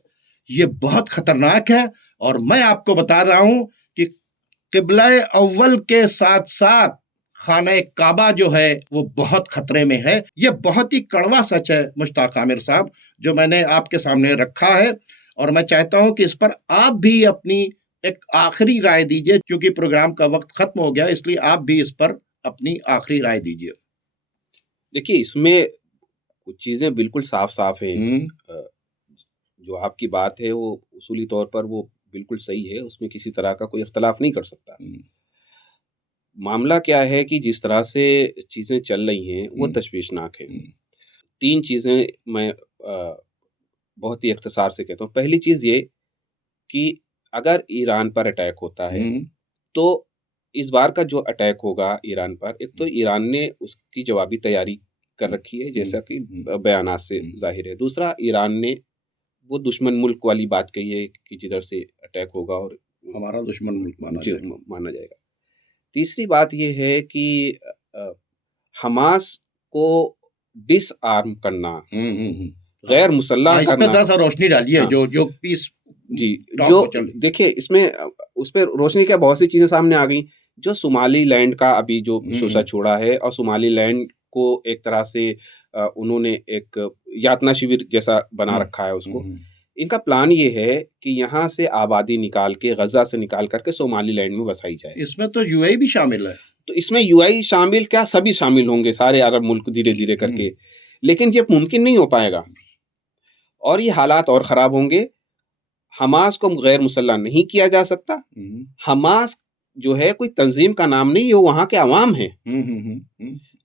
ये बहुत खतरनाक है। और मैं आपको बता रहा हूं कि किबला अव्वल के साथ साथ खाने काबा जो है वो बहुत खतरे में है। ये बहुत ही कड़वा सच है मुश्ताक आमिर साहब, जो मैंने आपके सामने रखा है। और मैं चाहता हूं कि इस पर आप भी अपनी एक आखिरी राय दीजिए, क्योंकि प्रोग्राम का वक्त खत्म हो गया, इसलिए आप भी इस पर अपनी आखिरी राय दीजिए। देखिए, इसमें कुछ चीजें बिल्कुल साफ साफ हैं। जो आपकी बात है वो उसूली तौर पर वो बिल्कुल सही है, उसमें किसी तरह का कोई इख्तलाफ नहीं कर सकता। मामला क्या है कि जिस तरह से चीजें चल रही हैं वो तशवीशनाक है। 3 चीजें मैं बहुत ही इख्तिसार से कहता हूँ। पहली चीज ये कि अगर ईरान पर अटैक होता है तो इस बार का जो अटैक होगा ईरान पर, एक तो ईरान ने उसकी जवाबी तैयारी कर रखी है, जैसा कि बयानात से जाहिर है। दूसरा, ईरान ने वो दुश्मन मुल्क वाली बात कही है कि जिधर से अटैक होगा और हमारा दुश्मन मुल्क माना जाएगा। तीसरी बात ये है कि हमास को डिसआर्म करना, गैर मुसल्लह करना। इसमें थोड़ा रोशनी डालिए। जो पीस जी, जो देखिए इसमें उस पर रोशनी क्या, बहुत सी चीजें सामने आ गई। जो सोमालीलैंड का अभी जो शोषा छोड़ा है, और सोमालीलैंड को एक तरह से उन्होंने एक यातना शिविर जैसा बना रखा है उसको। इनका प्लान ये है कि यहाँ से आबादी निकाल के, गजा से निकाल करके सोमालीलैंड में बसाई जाए। इसमें तो यूएई भी शामिल है। तो इसमें यूएई शामिल क्या, सभी शामिल होंगे, सारे अरब मुल्क धीरे धीरे करके। लेकिन ये मुमकिन नहीं हो पाएगा और ये हालात और ख़राब होंगे। हमास को गैर मुसल्लह नहीं किया जा सकता। हमास जो है कोई तंजीम का नाम नहीं है, वो वहाँ के अवाम है।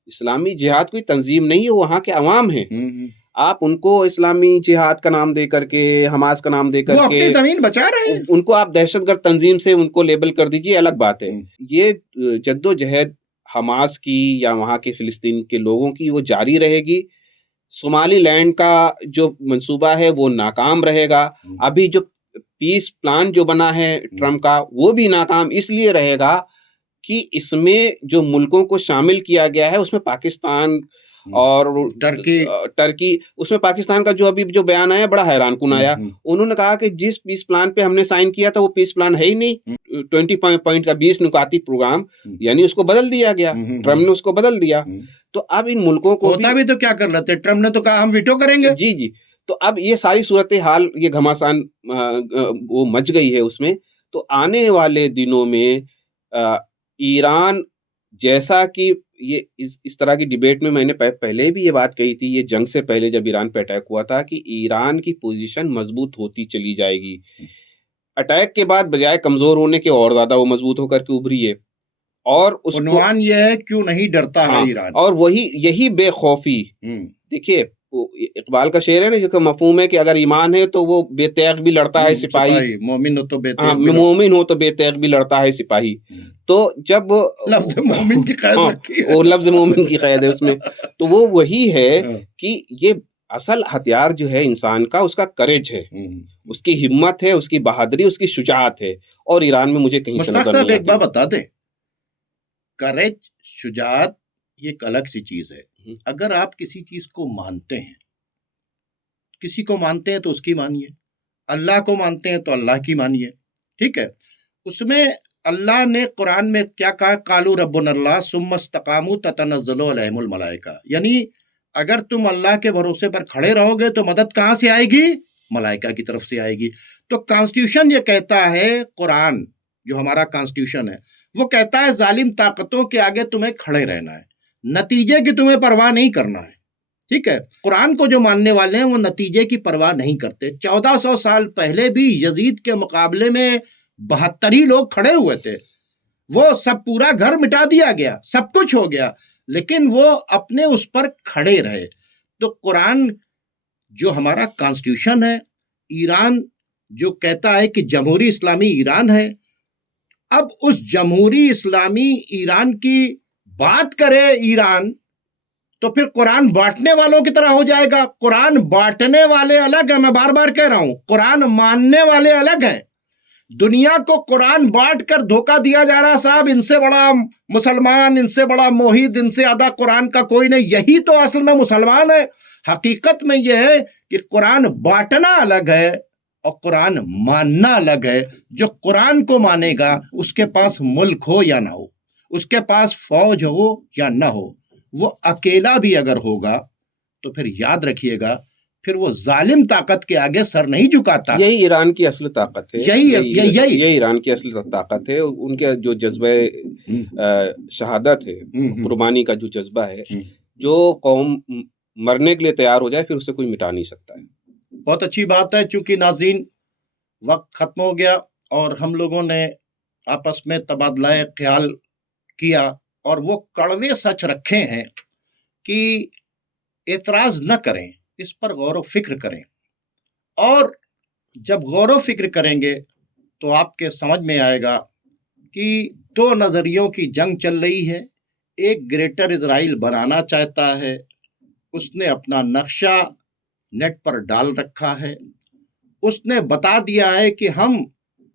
इस्लामी जिहाद कोई तंजीम नहीं है, वो वहाँ के अवाम है। आप उनको इस्लामी जिहाद का नाम दे करके, हमास का नाम दे करके, अपनी जमीन बचा रहे हैं, उनको आप दहशतगर्द तंजीम से उनको लेबल कर दीजिए, अलग बात है। ये जद्दोजहद हमास की या वहाँ के फिलिस्तीन के लोगों की वो जारी रहेगी। सोमालीलैंड का जो मंसूबा है वो नाकाम रहेगा। अभी जो पीस प्लान जो बना है ट्रम्प का, वो भी नाकाम इसलिए रहेगा कि इसमें जो मुल्कों को शामिल किया गया है उसमें पाकिस्तान और टर्की, उसमें पाकिस्तान का जो अभी जो बयान आया बड़ा हैरान कुन आया। उन्होंने कहा कि जिस पीस प्लान पे हमने साइन किया था वो पीस प्लान है ही नहीं। 20 पॉइंट का 20 नुकाती प्रोग्राम, यानी उसको बदल दिया गया, ट्रम्प ने उसको बदल दिया। तो अब इन मुल्कों को होता भी तो क्या कर लेते, ट्रम्प ने तो कहा हम वीटो करेंगे। जी जी। तो अब ये सारी सूरत हाल, ये घमासान वो मच गई है उसमें। तो आने वाले दिनों में ईरान, जैसा कि ये इस तरह की डिबेट में मैंने पहले भी ये बात कही थी, ये जंग से पहले जब ईरान पे अटैक हुआ था, कि ईरान की पोजीशन मजबूत होती चली जाएगी। अटैक के बाद बजाय कमजोर होने के और ज्यादा वो मजबूत होकर के उभरी है। और उसको उन्वान यह है क्यों नहीं डरता है हाँ, ईरान। और यही बेखौफी, देखिए इकबाल का शेर है ना जिसका मफहूम है कि अगर ईमान है तो वो बेतैग भी लड़ता है सिपाही, मोमिन हो तो हाँ, बेतैग भी मोमिन हो तो बेतैग भी लड़ता है सिपाही। तो जब लफ्ज मोमिन की कैद हाँ, रखी है। वो लफ्ज मोमिन की कैद है उसमें। तो वो वही है कि ये असल हथियार जो है इंसान का, उसका करेज है, उसकी हिम्मत है, उसकी बहादुरी, उसकी शुजाअत है, और ईरान में मुझे कहीं से मुश्ताक नजर साहब नहीं एक बात आती। बता दें, करेज, शुजाअत ये एक अलग सी चीज है। अगर आप किसी चीज को मानते हैं, किसी को मानते हैं तो उसकी मानिए, अल्लाह को मानते हैं तो अल्लाह की मानिए, ठीक है। उसमें अल्लाह ने कुरान में क्या कहा, कालू रब्बुनल्लाह सुम्मस्तकामू ततनज़्ज़लु अलैहिमुल मलाइका, यानी अगर तुम अल्लाह के भरोसे पर खड़े रहोगे तो मदद कहां से आएगी, मलाइका की तरफ से आएगी। तो कॉन्स्टिट्यूशन ये कहता है, कुरान जो हमारा कॉन्स्टिट्यूशन है वो कहता है जालिम ताकतों के आगे तुम्हें खड़े रहना है, नतीजे की तुम्हें परवाह नहीं करना है, ठीक है। कुरान को जो मानने वाले हैं वो नतीजे की परवाह नहीं करते। 1400 साल पहले भी यजीद के मुकाबले में 72 ही लोग खड़े हुए थे, वो सब पूरा घर मिटा दिया गया, सब कुछ हो गया, लेकिन वो अपने उस पर खड़े रहे। तो कुरान जो हमारा कॉन्स्टिट्यूशन है, ईरान जो कहता है कि जमहूरी इस्लामी ईरान है, अब उस जमहूरी इस्लामी ईरान की बात करे ईरान तो फिर कुरान बांटने वालों की तरह हो जाएगा। कुरान बांटने वाले अलग है, मैं बार बार कह रहा हूं, कुरान मानने वाले अलग हैं। दुनिया को कुरान बांट कर धोखा दिया जा रहा, साहब इनसे बड़ा मुसलमान, इनसे बड़ा मोहिद, इनसे ज्यादा कुरान का कोई नहीं, यही तो असल में मुसलमान है। हकीकत में यह है कि कुरान बांटना अलग है और कुरान मानना अलग है। जो कुरान को मानेगा उसके पास मुल्क हो या ना हो, उसके पास फौज हो या ना हो, वो अकेला भी अगर होगा तो फिर याद रखिएगा, फिर वो जालिम ताकत के आगे सर नहीं झुकाता। यही ईरान की असल ताकत है, यही ईरान की असल ताकत है। उनके जो जज्बे शहादत है, कुर्बानी का जो जज्बा है, जो कौम मरने के लिए तैयार हो जाए फिर उसे कोई मिटा नहीं सकता है। बहुत अच्छी बात है। चूंकि नाज़रीन वक्त खत्म हो गया और हम लोगों ने आपस में तबादला ख्याल किया और वो कड़वे सच रखे हैं कि एतराज न करें, इस पर गौर व फिक्र करें, और जब गौर व फिक्र करेंगे तो आपके समझ में आएगा कि दो नजरियों की जंग चल रही है। एक ग्रेटर इजराइल बनाना चाहता है, उसने अपना नक्शा नेट पर डाल रखा है, उसने बता दिया है कि हम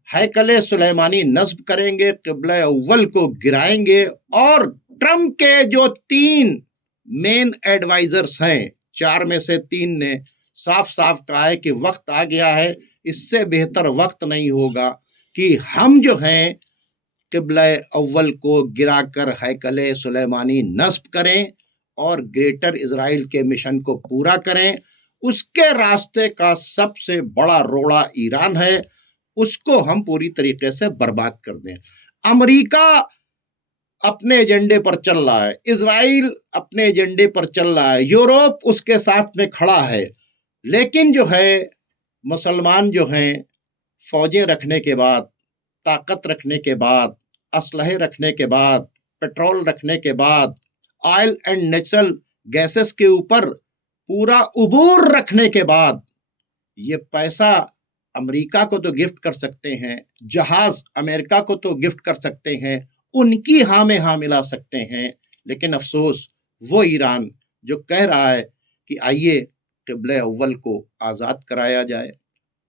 हैकले सुलेमानी नस्ब करेंगे, क़िबला अव्वल को गिराएंगे, और ट्रम्प के जो 3 मेन एडवाइजर्स हैं, 4 में से 3 ने साफ साफ कहा है कि वक्त आ गया है, इससे बेहतर वक्त नहीं होगा कि हम जो हैं क़िबला अव्वल को गिराकर हैकले सुलेमानी नस्ब करें और ग्रेटर इजराइल के मिशन को पूरा करें। उसके रास्ते का सबसे बड़ा रोड़ा ईरान है, उसको हम पूरी तरीके से बर्बाद कर दें। अमेरिका अपने एजेंडे पर चल रहा है, इजराइल अपने एजेंडे पर चल रहा है, यूरोप उसके साथ में खड़ा है, लेकिन जो है मुसलमान जो हैं फौजें रखने के बाद, ताकत रखने के बाद, असलहे रखने के बाद, पेट्रोल रखने के बाद, ऑयल एंड नेचुरल गैसेस के ऊपर पूरा उबूर रखने के बाद, ये पैसा अमेरिका को तो गिफ्ट कर सकते हैं, जहाज अमेरिका को तो गिफ्ट कर सकते हैं, उनकी हाँ में हाँ मिला सकते हैं, लेकिन अफसोस वो ईरान जो कह रहा है कि आइए क़िबला अव्वल को आज़ाद कराया जाए,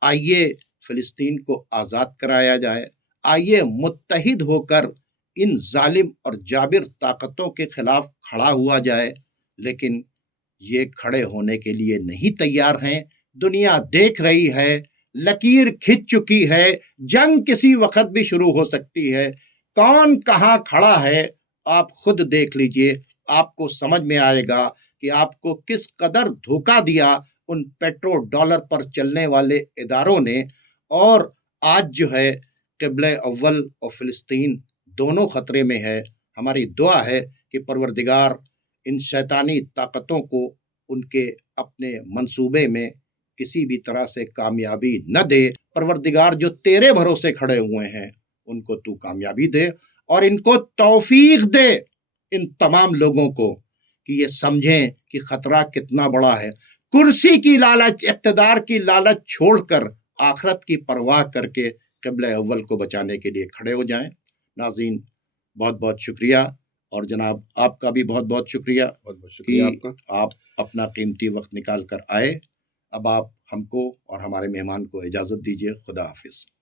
आइए फिलिस्तीन को आज़ाद कराया जाए, आइए मुत्तहिद होकर इन जालिम और जाबिर ताकतों के खिलाफ खड़ा हुआ जाए, लेकिन ये खड़े होने के लिए नहीं तैयार हैं। दुनिया देख रही है, लकीर खिंच चुकी है, जंग किसी वक्त भी शुरू हो सकती है। कौन कहां खड़ा है आप खुद देख लीजिए, आपको समझ में आएगा कि आपको किस कदर धोखा दिया उन पेट्रो डॉलर पर चलने वाले इदारों ने। और आज जो है क़िबला अव्वल और फिलिस्तीन दोनों खतरे में है। हमारी दुआ है कि परवरदिगार इन शैतानी ताकतों को उनके अपने मंसूबे में किसी भी तरह से कामयाबी न दे। परवरदिगार जो तेरे भरोसे खड़े हुए हैं उनको तू कामयाबी दे, और इनको तौफीक दे इन तमाम लोगों को कि ये समझें कि खतरा कितना बड़ा है। कुर्सी की लालच, इख्तिदार की लालच छोड़कर आखिरत की परवाह करके क़िबला अव्वल को बचाने के लिए खड़े हो जाएं। नाज़रीन, बहुत बहुत शुक्रिया, और जनाब आपका भी बहुत बहुत शुक्रिया कि आपका। आप अपना कीमती वक्त निकाल कर आए। अब आप हमको और हमारे मेहमान को इजाज़त दीजिए। खुदा हाफिज़।